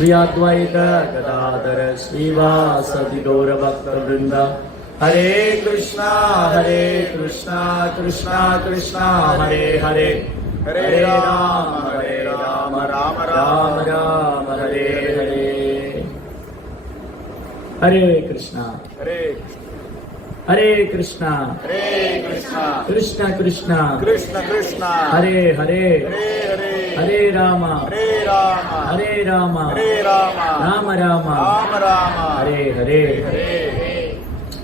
श्री अद्वैत गदाधर श्रीवासदि गौरभक्तवृंद। हरे कृष्णा कृष्णा कृष्णा हरे हरे, हरे राम राम राम राम हरे हरे। हरे कृष्णा हरे कृष्णा कृष्ण कृष्ण हरे हरे, हरे राम राम राम हरे हरे।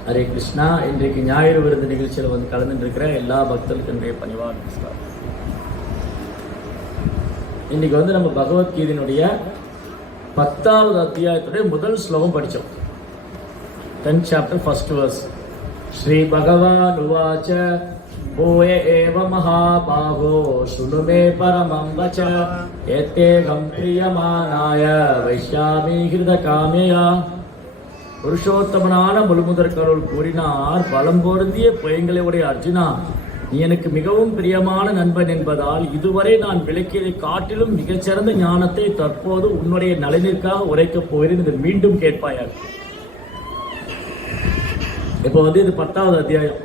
ஹரே கிருஷ்ணா. இன்றைக்கு ஞாயிறு விருது நிகழ்ச்சியில் வந்து கலந்துட்டு இருக்கிற எல்லா பக்தர்களுக்கு பணிவான நமஸ்காரம். இன்னைக்கு வந்து நம்ம பகவத்கீதையினுடைய 10வது அத்தியாயத்துடைய முதல் ஸ்லோகம் படித்தோம். 10th chapter 1st verse. Sri பகவான் உவாச்ச பூய ஏவ மகாபாகோ சுணு மே பரமம் வச ஏத்தேகம் பிரியமானாய வைஷ்யாமி ஹிருத காமேயா. புருஷோத்தமனான முழுமுதற் கடவுள் கூறினார், பலம் பொருந்திய பயங்களை உடைய அர்ஜுனா, நீ எனக்கு மிகவும் பிரியமான நண்பன் என்பதால் இதுவரை நான் விளக்கியதை காட்டிலும் மிகச்சிறந்த ஞானத்தை தற்போது உன்னுடைய நலனிற்காக உரைக்கப் போகிறேன். இது மீண்டும் கேட்பாயாக. இப்போ வந்து இது 10வது அத்தியாயம்.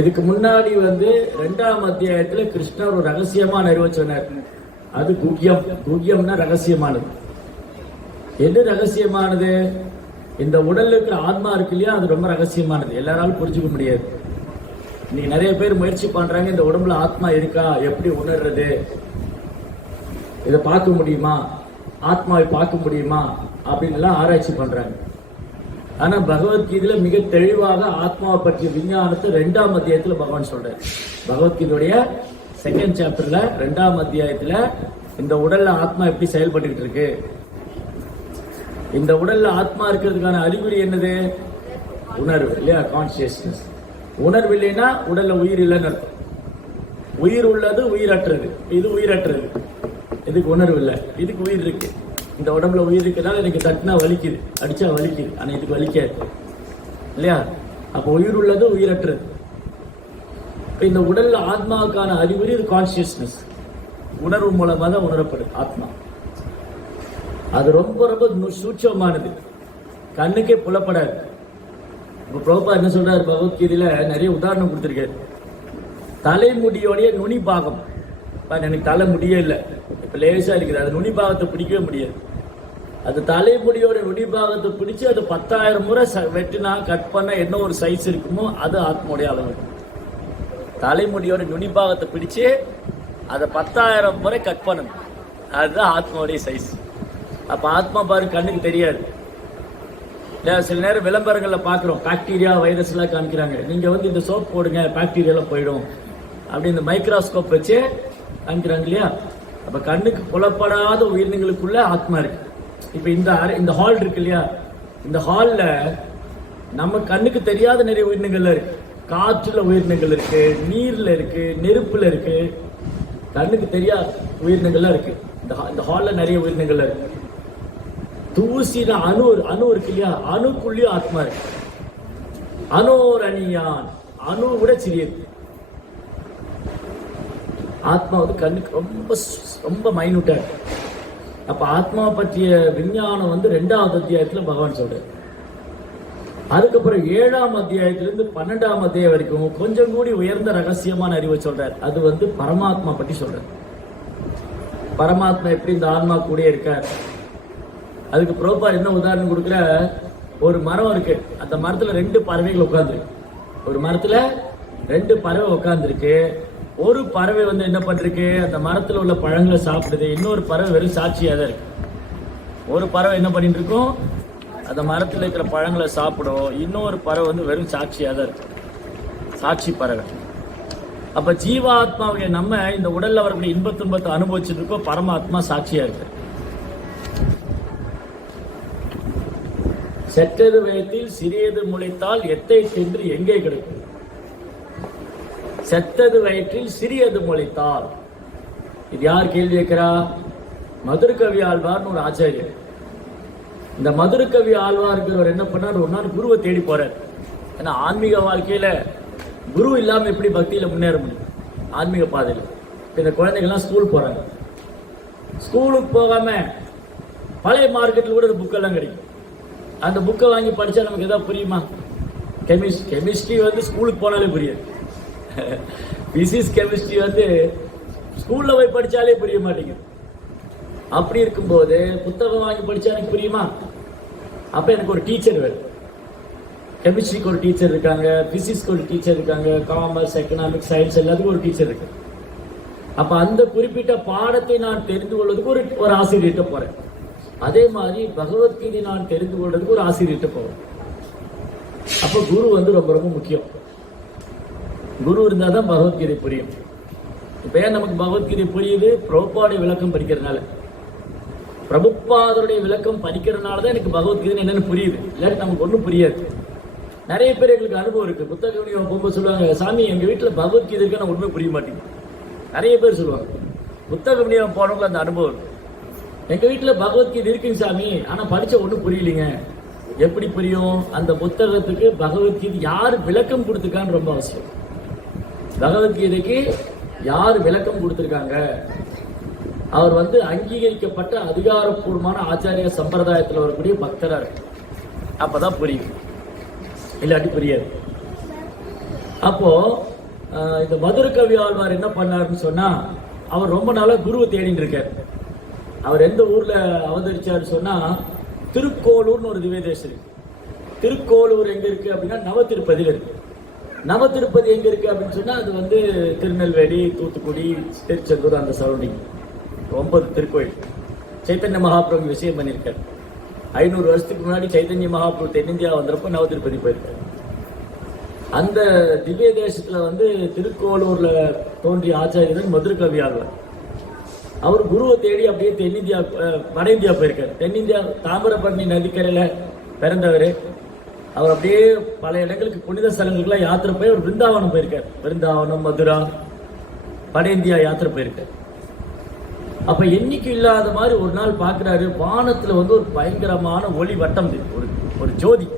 இதுக்கு முன்னாடி வந்து 2ஆம் அத்தியாயத்துல கிருஷ்ணர் ஒரு ரகசியமான அறிவை சொன்னார். அது குக்கியம். குக்கியம்னா ரகசியமானது. எது ரகசியமானது? இந்த உடல்ல இருக்கிற ஆத்மா இருக்கு இல்லையா, அது ரொம்ப ரகசியமானது, எல்லாராலும் புரிஞ்சுக்க முடியாது. இன்னைக்கு நிறைய பேர் முயற்சி பண்றாங்க, இந்த உடம்புல ஆத்மா இருக்கா, எப்படி உணர்றது, இதை பார்க்க முடியுமா, ஆத்மாவை பார்க்க முடியுமா அப்படின்னு எல்லாம் ஆராய்ச்சி பண்றாங்க. ஆனா பகவத்கீதையில மிக தெளிவாக ஆத்மாவை பற்றிய விஞ்ஞானத்தை 2ஆம் அத்தியாயத்துல பகவான் சொல்றாரு. பகவத்கீதையுடைய 2nd chapterல 2ஆம் அத்தியாயத்துல இந்த உடல்ல ஆத்மா எப்படி செயல்பட்டு இருக்கு, இந்த உடல்ல ஆத்மா இருக்கிறதுக்கான அறிகுறி என்னது? உணர்வு இல்லையா, கான்சியஸ்னஸ். உணர்வு இல்லைன்னா உடல்ல உயிர் இல்லைன்னு அர்த்தம். உயிர் உள்ளது உயிரற்றது, இது உயிரற்றது. இதுக்கு உணர்வு இல்லை, இதுக்கு உயிர் இருக்கு. இந்த உடம்புல உயிர் இருக்கிறதால எனக்கு தட்டினா வலிக்குது, அடிச்சா வலிக்குது, ஆனா இதுக்கு வலிக்காது இல்லையா. அப்போ உயிர் உள்ளது உயிரற்றது. இந்த உடல்ல ஆத்மாவுக்கான அறிகுறி இது கான்சியஸ்னஸ். உணர்வு மூலமா தான் உணரப்படுது ஆத்மா. அது ரொம்ப ரொம்ப சூட்சமானது, கண்ணுக்கே புலப்படாது. பிரபுபாதர் என்ன சொல்றாரு, பகவத்கீதையில நிறைய உதாரணம் கொடுத்திருக்காரு. தலைமுடியோடைய நுனி பாகம், எனக்கு தலை முடியே இல்லை, இப்ப லேசா இருக்குது, அது நுனி பாகத்தை பிடிக்கவே முடியாது. அது தலைமுடியோட நுனி பாகத்தை பிடிச்சு அது 10,000 முறை வெட்டினா கட் பண்ண என்ன ஒரு சைஸ் இருக்குமோ அது ஆத்மாவுடைய அளவு. தலைமுடியோட நுனி பாகத்தை பிடிச்சு அதை 10,000 முறை கட் பண்ணணும், அதுதான் ஆத்மாவுடைய சைஸ். அப்ப ஆத்மா பாரு கண்ணுக்கு தெரியாது. சில நேரம் விளம்பரங்கள்ல பாக்குறோம், பாக்டீரியா வைரஸ் எல்லாம் காமிக்கிறாங்க, நீங்க வந்து இந்த சோப் போடுங்க பாக்டீரியா எல்லாம் போயிடும் அப்படி இந்த மைக்ரோஸ்கோப் வச்சு காமிக்கிறாங்க இல்லையா. அப்ப கண்ணுக்கு புலப்படாத உயிரினங்களுக்குள்ள ஆத்மா இருக்கு. இப்ப இந்த ஹால் இருக்கு இல்லையா, இந்த ஹால்ல நம்ம கண்ணுக்கு தெரியாத நிறைய உயிரினங்கள்ல இருக்கு. காற்றுல உயிரினங்கள் இருக்கு, நீர்ல இருக்கு, நெருப்புல இருக்கு, கண்ணுக்கு தெரியாத உயிரினங்கள்லாம் இருக்கு. இந்த ஹால்ல நிறைய உயிரினங்கள் இருக்கு. தூசின அணு இருக்கு இல்லையா, அணுக்குள்ளேயும் ஆத்மா இருக்கு. அணோர் அணியான், அணு விட சிறியது. ஆத்மா வந்து கண்ணுக்கு ரொம்ப ரொம்ப மைனூட்டா இருக்கு. அப்ப ஆத்மா பற்றிய விஞ்ஞானம் வந்து 2ஆவது அத்தியாயத்துல பகவான் சொல்றாரு. அதுக்கப்புறம் 7ஆம் அத்தியாயத்திலிருந்து 12ஆம் அத்தியாயம் வரைக்கும் கொஞ்சம் கூடி உயர்ந்த ரகசியமான அறிவை சொல்றாரு. அது வந்து பரமாத்மா பற்றி சொல்றாரு. பரமாத்மா எப்படி இந்த ஆத்மா கூட இருக்கார். அதுக்கு பிரபுபாதர் என்ன உதாரணம் கொடுக்குற, ஒரு மரம் இருக்கு, அந்த மரத்துல 2 பறவைகள் உட்கார்ந்துருக்கு. ஒரு மரத்துல 2 பறவை உட்கார்ந்துருக்கு. ஒரு பறவை வந்து என்ன பண்றது, அந்த மரத்துல உள்ள பழங்களை சாப்பிடுது, இன்னொரு பறவை வெறும் சாட்சியா தான் இருக்கு. ஒரு பறவை என்ன பண்ணிட்டு இருக்கும், அந்த மரத்துல இருக்கிற பழங்களை சாப்பிடும், இன்னொரு பறவை வந்து வெறும் சாட்சியா தான் இருக்கு, சாட்சி பறவை. அப்ப ஜீவாத்மாவுடைய நம்ம இந்த உடல்ல வரக்கூடிய இன்ப துன்பத்தை அனுபவிச்சுட்டு இருக்கோம், பரமாத்மா சாட்சியா இருக்கு. செற்றது வயத்தில் சிறியது முளைத்தால் எத்தை சென்று எங்கே கிடைக்கும். செத்தது வயிற்றில் சிறியது முளைத்தால், இது யார் கேள்வி கேட்கிறா? மதுரகவி ஆழ்வார்னு ஒரு ஆச்சாரியர். இந்த மதுரகவி ஆழ்வார்கிறவர் என்ன பண்ணார், ஒரு நாள் குருவை தேடி போறார். ஏன்னா ஆன்மீக வாழ்க்கையில குரு இல்லாம எப்படி பக்தியில முன்னேற முடியும் ஆன்மீக பாதையில. இந்த குழந்தைகள்லாம் ஸ்கூல் போறாங்க, ஸ்கூலுக்கு போகாம பழைய மார்க்கெட்டில் கூட புக்கெல்லாம் கிடைக்கும். அந்த புக்கை வாங்கி படித்தா நமக்கு எதாவது புரியுமா? கெமிஸ்ட்ரி வந்து ஸ்கூலுக்கு போனாலே புரியாது. பிசிக்ஸ் கெமிஸ்ட்ரி வந்து ஸ்கூலில் போய் படித்தாலே புரிய மாட்டேங்குது. அப்படி இருக்கும்போது புத்தகம் வாங்கி படித்தா எனக்கு புரியுமா? அப்போ எனக்கு ஒரு டீச்சர் வேணும். கெமிஸ்ட்ரிக்கு ஒரு டீச்சர் இருக்காங்க, பிசிக்ஸ்க்கு ஒரு டீச்சர் இருக்காங்க, காமர்ஸ், எக்கனாமிக்ஸ், சயின்ஸ் எல்லாத்துக்கும் ஒரு டீச்சர் இருக்கு. அப்போ அந்த குறிப்பிட்ட பாடத்தை நான் தெரிந்து கொள்வதுக்கு ஒரு ஆசிரியர்கிட்ட போகிறேன். அதே மாதிரி பகவத்கீதை நான் தெரிந்து கொள்றதுக்கு ஒரு ஆசிரியர்கிட்ட போவேன். அப்போ குரு வந்து ரொம்ப ரொம்ப முக்கியம். குரு இருந்தால் தான் பகவத்கீதை புரியும். இப்போ ஏன் நமக்கு பகவத்கீதை புரியுது? பிரபுபாடைய விளக்கம் படிக்கிறதுனால. பிரபுபாதருடைய விளக்கம் படிக்கிறதுனால தான் எனக்கு பகவத்கீதை என்னன்னு புரியுது. இல்லாட்டி நமக்கு ஒன்றும் புரியாது. நிறைய பேர் எங்களுக்கு அனுபவம் இருக்கு. புத்தக விநியோகம் போகும்போது சொல்லுவாங்க, சாமி எங்க வீட்டில் பகவத்கீதை இருக்க நான் ஒன்றுமே புரிய மாட்டேங்குது. நிறைய பேர் சொல்லுவாங்க. புத்தக விநியோகம் போனவங்க அந்த அனுபவம் இருக்கு. எங்க வீட்டில் பகவத்கீதை இருக்குங்க சாமி, ஆனா படிச்ச ஒன்றும் புரியலைங்க. எப்படி புரியும்? அந்த புத்தகத்துக்கு பகவத்கீதை யார் விளக்கம் கொடுத்துருக்கான்னு ரொம்ப அவசியம். பகவத்கீதைக்கு யார் விளக்கம் கொடுத்துருக்காங்க, அவர் வந்து அங்கீகரிக்கப்பட்ட அதிகாரப்பூர்வமான ஆச்சாரிய சம்பிரதாயத்தில் வரக்கூடிய பக்தரா இருக்கு. அப்பதான் புரியும், இல்லாட்டி புரியாது. அப்போ இந்த மதுர கவி ஆழ்வார் என்ன பண்ணாருன்னு சொன்னா, அவர் ரொம்ப நாளா குருவை தேடிட்டு இருக்காரு. அவர் எந்த ஊர்ல அவதரிச்சாரு சொன்னா, திருக்கோளூர்னு ஒரு திவ்ய தேசம் இருக்கு. திருக்கோளூர் எங்க இருக்கு அப்படின்னா நவ திருப்பதியில இருக்கு. நவ திருப்பதி எங்க இருக்கு அப்படின்னு சொன்னா, அது வந்து திருநெல்வேலி, தூத்துக்குடி, திருச்செந்தூர் அந்த சரௌண்டிங் 9 திருக்கோயில். சைத்தன்ய மகாபிரபு விஷயம் பண்ணியிருக்காரு. 500 வருஷத்துக்கு முன்னாடி சைத்தன்ய மகாபிரபு தென்னிந்தியா வந்தப்ப நவ திருப்பதி போயிருக்காரு. அந்த திவ்ய தேசத்துல வந்து திருக்கோளூர்ல தோன்றிய ஆச்சாரியர் மதுர கவி ஆழ்வார். அவர் குருவை தேடி அப்படியே தென்னிந்தியா, வட இந்தியா போயிருக்காரு. தென்னிந்தியா தாமிரபரணி நதிக்கரையில பிறந்தவர். அவர் அப்படியே பல இடங்களுக்கு புனித ஸ்தலங்களுக்குலாம் யாத்திரை போய் அவர் பிருந்தாவனம் போயிருக்காரு. பிருந்தாவனம், மதுரா, வட இந்தியா யாத்திரை போயிருக்காரு. அப்ப எண்ணிக்கை இல்லாத மாதிரி ஒரு நாள் பாக்குறாரு, வானத்துல வந்து ஒரு பயங்கரமான ஒளி வட்டம், ஒரு ஜோதி,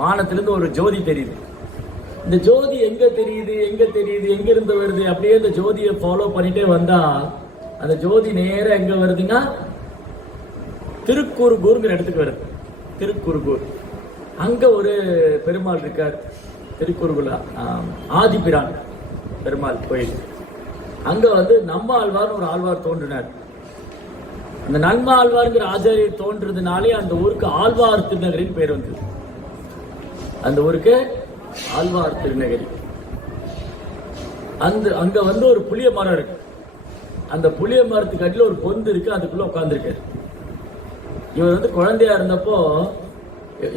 வானத்திலிருந்து ஒரு ஜோதி தெரியுது. இந்த ஜோதி எங்க தெரியுது, எங்க இருந்து வருது? அப்படியே இந்த ஜோதியை ஃபாலோ பண்ணிட்டே வந்தா அந்த ஜோதி நேரம் எங்க வருதுன்னா திருக்குறுகூர்ங்கிற இடத்துக்கு வருது. திருக்குறுகூர், அங்க ஒரு பெருமாள் இருக்கார். திருக்குறுகுலா ஆதிபிரான் பெருமாள் கோயில். அங்க வந்து நம்ம ஆழ்வார்னு ஒரு ஆழ்வார் தோன்றினார். அந்த நன்ம ஆழ்வார்ங்கிற ஆச்சாரியர் தோன்றதுனாலே அந்த ஊருக்கு ஆழ்வார் திருநகரின் பேர் வந்தது. அந்த ஊருக்கு ஆழ்வார் திருநகரி. அங்க வந்து ஒரு புளிய மரம் இருக்கு. அந்த புளிய மரத்துக்கு அடியில் ஒரு பொந்து இருக்கு, அதுக்குள்ள உட்கார்ந்துருக்காரு. இவர் வந்து குழந்தையா இருந்தப்போ,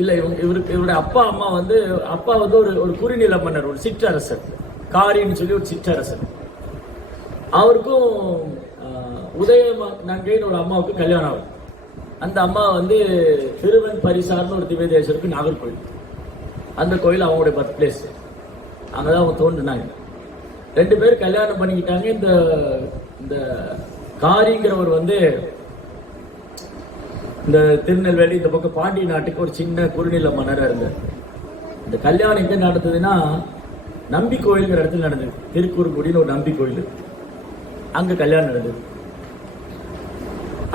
இல்ல இவருடைய அப்பா அம்மா வந்து, அப்பா வந்து ஒரு குறுநில மன்னர், ஒரு சிற்றரசர், காரின்னு சொல்லி ஒரு சிற்றரசர். அவருக்கும் உதய நங்கைன்னு ஒரு அம்மாவுக்கு கல்யாணம் ஆகும். அந்த அம்மா வந்து திருவன் பரிசார்னு ஒரு திவ்ய தேசம் இருக்கு, நாகர்கோவில். அந்த கோயில் அவங்களுடைய பர்த் பிளேஸ். அங்கதான் அவங்க தோன்றினாங்க. 2 பேர் கல்யாணம் பண்ணிக்கிட்டாங்க. இந்த காரிங்கிறவர் வந்து இந்த திருநெல்வேலி இந்த பக்கம் பாண்டிய நாட்டுக்கு ஒரு சின்ன குறுநில மன்னராக இருந்தார். இந்த கல்யாணம் எங்க நடந்ததுன்னா நம்பி கோயில்ங்கிற இடத்துல நடந்தது. திருக்குறுங்குடின்னு ஒரு நம்பி கோயில், அங்க கல்யாணம் நடந்தது.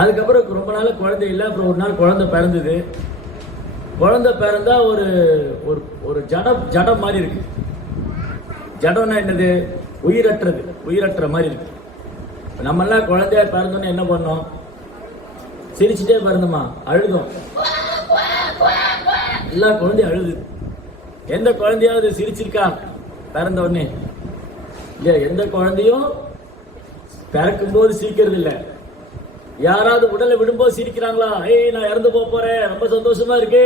அதுக்கப்புறம் ரொம்ப நாள் குழந்தை இல்லை. அப்புறம் ஒரு நாள் குழந்தை பிறந்தது. குழந்தை பிறந்தா ஒரு ஜடம் மாதிரி இருக்கு. ஜடம்னா என்னது? உயிரற்றது, உயிரற்ற மாதிரி இருக்கு. நம்ம எல்லாம் குழந்தையா பிறந்தோன்னு என்ன பண்ணோம்? சிரிச்சுட்டே பிறந்தோமா? அழுதோம். எல்லா குழந்தையும் அழுது. எந்த குழந்தையாவது சிரிச்சிருக்கா பிறந்த உடனே? இல்ல, எந்த குழந்தையும் பிறக்கும் போது சிரிக்கிறது இல்ல. யாராவது உடலை விடும்போது சிரிக்கிறாங்களா? ஏய், நான் இறந்து போறேன், ரொம்ப சந்தோஷமா இருக்கு,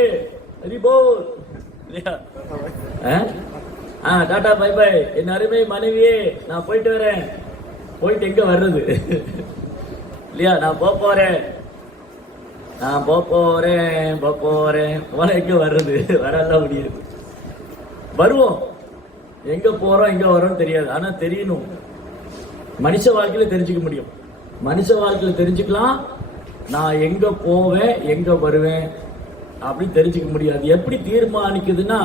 டாடா பை பை, என் அருமை மனைவியே, நான் போயிட்டு வரேன். போயிட்டு எங்க வர்றது இல்லையா? நான் போறேன் எங்க வர்றது? வரலாம் முடியாது. வருவோம், எங்க போறோம் எங்க வரோம் தெரியாது. ஆனா தெரியணும். மனுஷ வாழ்க்கையில தெரிஞ்சுக்க முடியும். மனுஷ வாழ்க்கையில தெரிஞ்சுக்கலாம். நான் எங்க போவேன் எங்க வருவேன் அப்படின்னு தெரிஞ்சுக்க முடியாது. எப்படி தீர்மானிக்குதுன்னா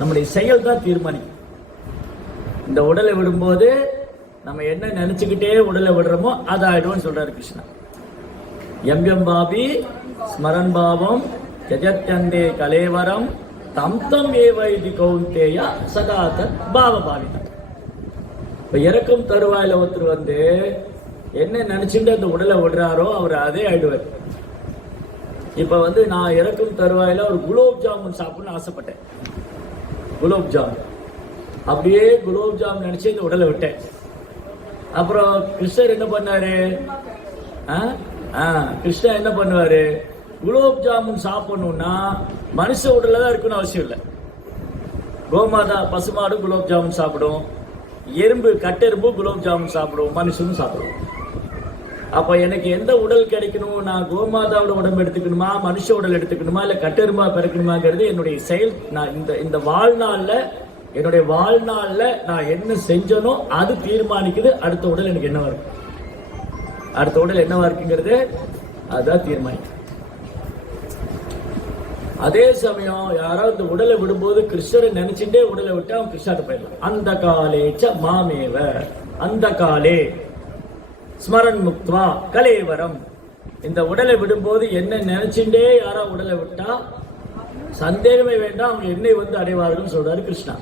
நம்முடைய செயல் தான் தீர்மானிக்கும். இந்த உடலை விடும்போது நம்ம என்ன நினைச்சுக்கிட்டே உடலை விடுறோமோ அது ஆயிடும்னு சொல்றாரு கிருஷ்ணா. எம் பாபி ஸ்மரன் பாவம் ஜஜத்யந்தே கலேவரம் தம் தம் ஏவைதி கௌந்தேயா சதாதத் பாவபாவிதம். இப்ப இறக்கும் தருவாயில ஒருத்தர் வந்து என்ன நினைச்சுட்டு அந்த உடலை விடுறாரோ அவர் அதே ஆயிடுவார். இப்ப வந்து நான் இறக்கும் தருவாயில ஒரு குலோப் ஜாமுன் சாப்பிடணும்னு ஆசைப்பட்டேன். குலோப் ஜாமுன் அப்படியே குலோப் ஜாமுன் நினைச்சு இந்த உடலை விட்டேன். அப்புறம் கிருஷ்ணர் என்ன பண்ணாரு? கிருஷ்ணா என்ன பண்ணுவாரு? குலோப் ஜாமுன் சாப்பிடணும்னா மனுஷ உடல்ல தான் இருக்கணும்னு அவசியம் இல்லை. கோமாதா பசுமாடு குலோப் ஜாமுன் சாப்பிடும், எறும்பு கட்டெரும்பு குலோப் ஜாமுன் சாப்பிடும், மனுஷனும் சாப்பிடும். அப்ப எனக்கு எந்த உடல் கிடைக்கணும்? நான் கோமாதாவோட உடம்பு எடுத்துக்கணுமா, மனுஷ உடல் எடுத்துக்கணுமா, இல்ல கட்டெரும்பா பிறக்கணுமாங்கிறது என்னுடைய செயல். நான் இந்த என்னுடைய வாழ்நாள்ல நான் என்ன செஞ்சனோ அது தீர்மானிக்குது அடுத்த உடல் எனக்கு என்னவா இருக்கு, அடுத்த உடல் என்னவா இருக்குங்கிறது அதுதான் தீர்மானிக்கும். அதே சமயம் யாராவது இந்த உடலை விடும்போது கிருஷ்ணரை நினைச்சுட்டே உடலை விட்டு அவன் கிருஷ்ணாட்ட போயிடலாம். அந்த காலேச்ச மாமேவ, அந்த காலே ஸ்மரன் முக்த்வா கலேவரம். இந்த உடலை விடும்போது என்ன நினைச்சுட்டே யாரா உடலை விட்டா சந்தேகமே வேண்டாம், அவங்க என்னை வந்து அடைவார்கள் சொல்றாரு கிருஷ்ணா.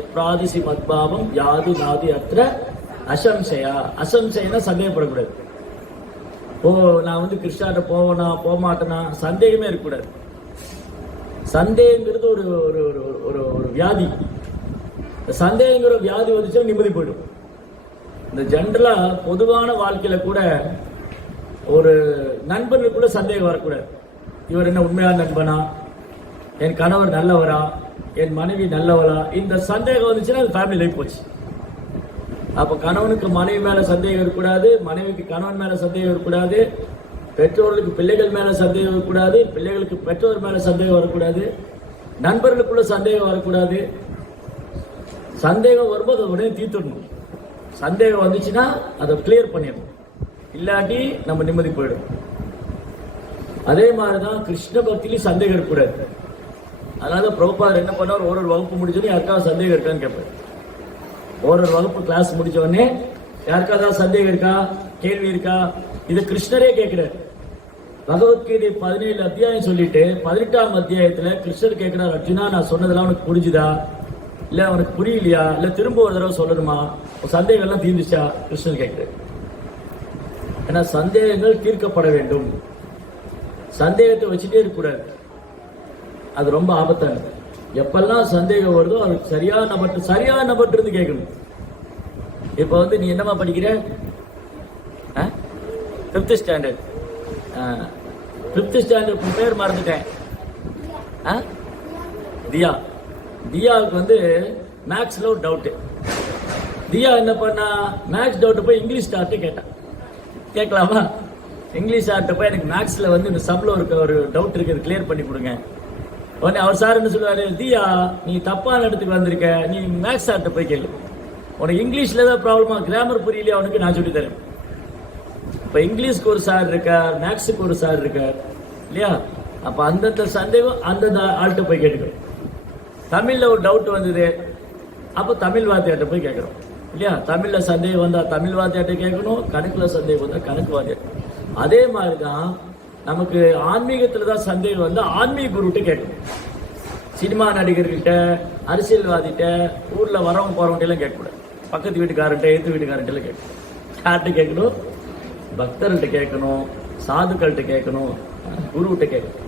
எப்ராதிசி மத்பாவம் யாது நாதி அற்ற அசம்சயா. அசம்சைனா சந்தேகப்படக்கூடாது. ஓ நான் வந்து கிருஷ்ணாட்ட போவனா போக மாட்டேனா சந்தேகமே இருக்கக்கூடாது. சந்தேகங்கிறது ஒரு ஒரு ஒரு வியாதி. சந்தேகங்கிற வியாதி வந்துச்சுன்னா நிம்மதி போயிடும். இந்த ஜென்ரலா பொதுவான வாழ்க்கையில கூட ஒரு நண்பர்களுக்குள்ள சந்தேகம் வரக்கூடாது. இவர் என்ன உண்மையான நண்பனா, என் கணவர் நல்லவரா, என் மனைவி நல்லவரா, இந்த சந்தேகம் வந்துச்சுன்னா அது ஃபேமிலி லைஃப் போச்சு. அப்ப கணவனுக்கு மனைவி மேல சந்தேகம் இருக்கக்கூடாது, மனைவிக்கு கணவன் மேல சந்தேகம் இருக்கக்கூடாது, பெற்றோர்களுக்கு பிள்ளைகள் மேல சந்தேகம் வரக்கூடாது, பிள்ளைகளுக்கு பெற்றோர் மேல சந்தேகம் வரக்கூடாது, நண்பர்களுக்குள்ள சந்தேகம் வரக்கூடாது. சந்தேகம் வரும்போது அதை உடனே தீர்த்துடணும். சந்தேகம் வந்துச்சுன்னா அதை கிளியர் பண்ணிடணும், இல்லாட்டி நம்ம நிம்மதி போயிடும். அதே மாதிரிதான் கிருஷ்ண பக்தியிலும் சந்தேகம் இருக்கக்கூடாது. அதனால பிரபுபாதர் என்ன பண்ணார், ஒரு வகுப்பு முடிச்சோடனே யாருக்காவது சந்தேகம் இருக்கான்னு கேட்பார். ஒரு வகுப்பு கிளாஸ் முடிச்ச உடனே யாருக்காவது சந்தேகம் இருக்கா, கேள்வி இருக்கா, இது கிருஷ்ணரே கேட்கிறார். பகவத்கீதை 17 அத்தியாயம் சொல்லிட்டு 18ஆம் அத்தியாயத்துல கிருஷ்ணர் கேட்கிறார், அர்ஜுனா நான் சொன்னதெல்லாம் உனக்கு புரிஞ்சுதா, இல்ல உனக்கு புரியலையா, இல்ல திரும்ப ஒரு தடவை சொல்லணுமா, சந்தேகம் எல்லாம் தீர்ந்துச்சா கிருஷ்ணர் கேட்கிறார். ஏன்னா சந்தேகங்கள் தீர்க்கப்பட வேண்டும். சந்தேகத்தை வச்சுட்டே இருக்கக்கூடாது, அது ரொம்ப ஆபத்தானது. எப்பெல்லாம் சந்தேகம் வருதோ அது சரியான நபர்ட்டு இருந்து கேட்கணும். இப்ப வந்து நீ என்னமா படிக்கிற? 5th standard. 5th ஸ்டாண்டர்ட் பேர் மறந்துட்டேன். தியா. தியாவுக்கு வந்து மேக்ஸ்ல ஒரு டவுட். தியா என்ன பண்ணா, மேக்ஸ் டவுட் போய் இங்கிலீஷ் டாக்டே கேட்டான். கேட்கலாமா? இங்கிலீஷ் டாக்டர் போய் எனக்கு மேக்ஸ்ல வந்து இந்த சம்ல ஒரு டவுட் இருக்கு, கிளியர் பண்ணி கொடுங்க. உடனே அவர் சார் என்ன சொல்லுவாரு, தியா நீ தப்பான இடத்துக்கு வந்திருக்க, நீ மேக்ஸ் சார்ட்ட போய் கேளு, உனக்கு இங்கிலீஷ்ல ஏதாவது ப்ராப்ளமா, கிராமர் புரியலையா அவனுக்கு நான் சொல்லி தரேன். இப்ப இங்கிலீஷ்க்கு ஒரு சார் இருக்கார், மேக்ஸுக்கு ஒரு சார் இருக்கார் இல்லையா? அப்ப அந்தந்த சந்தேகம் அந்தந்த ஆள்கிட்ட போய் கேட்டுக்கிறோம். தமிழ்ல ஒரு டவுட் வந்தது, அப்ப தமிழ் வாத்தியார்ட்ட போய் கேட்கிறோம் இல்லையா? தமிழ்ல சந்தேகம் வந்தா தமிழ் வாத்தியார்ட்ட கேட்கணும், கணக்குல சந்தேகம் வந்தா கணக்கு வாத்தியார். அதே மாதிரிதான் நமக்கு ஆன்மீகத்துல தான் சந்தேகம் வந்தா ஆன்மீக குருட்ட கேட்கணும். சினிமா நடிகர்கிட்ட, அரசியல்வாதிட்ட, ஊர்ல வரவங்க போறவங்க எல்லாம் கேட்கக்கூடாது. பக்கத்து வீட்டுக்காரன்ட்ட, எதிர்த்து வீட்டுக்காரன்ட்ட எல்லாம் கேட்கணும். யார்கிட்ட கேட்கணும்? பக்தர்கிட்ட கேட்கணும், சாதுக்கள்கிட்ட கேட்கணும், குருவிட்ட கேட்கணும்.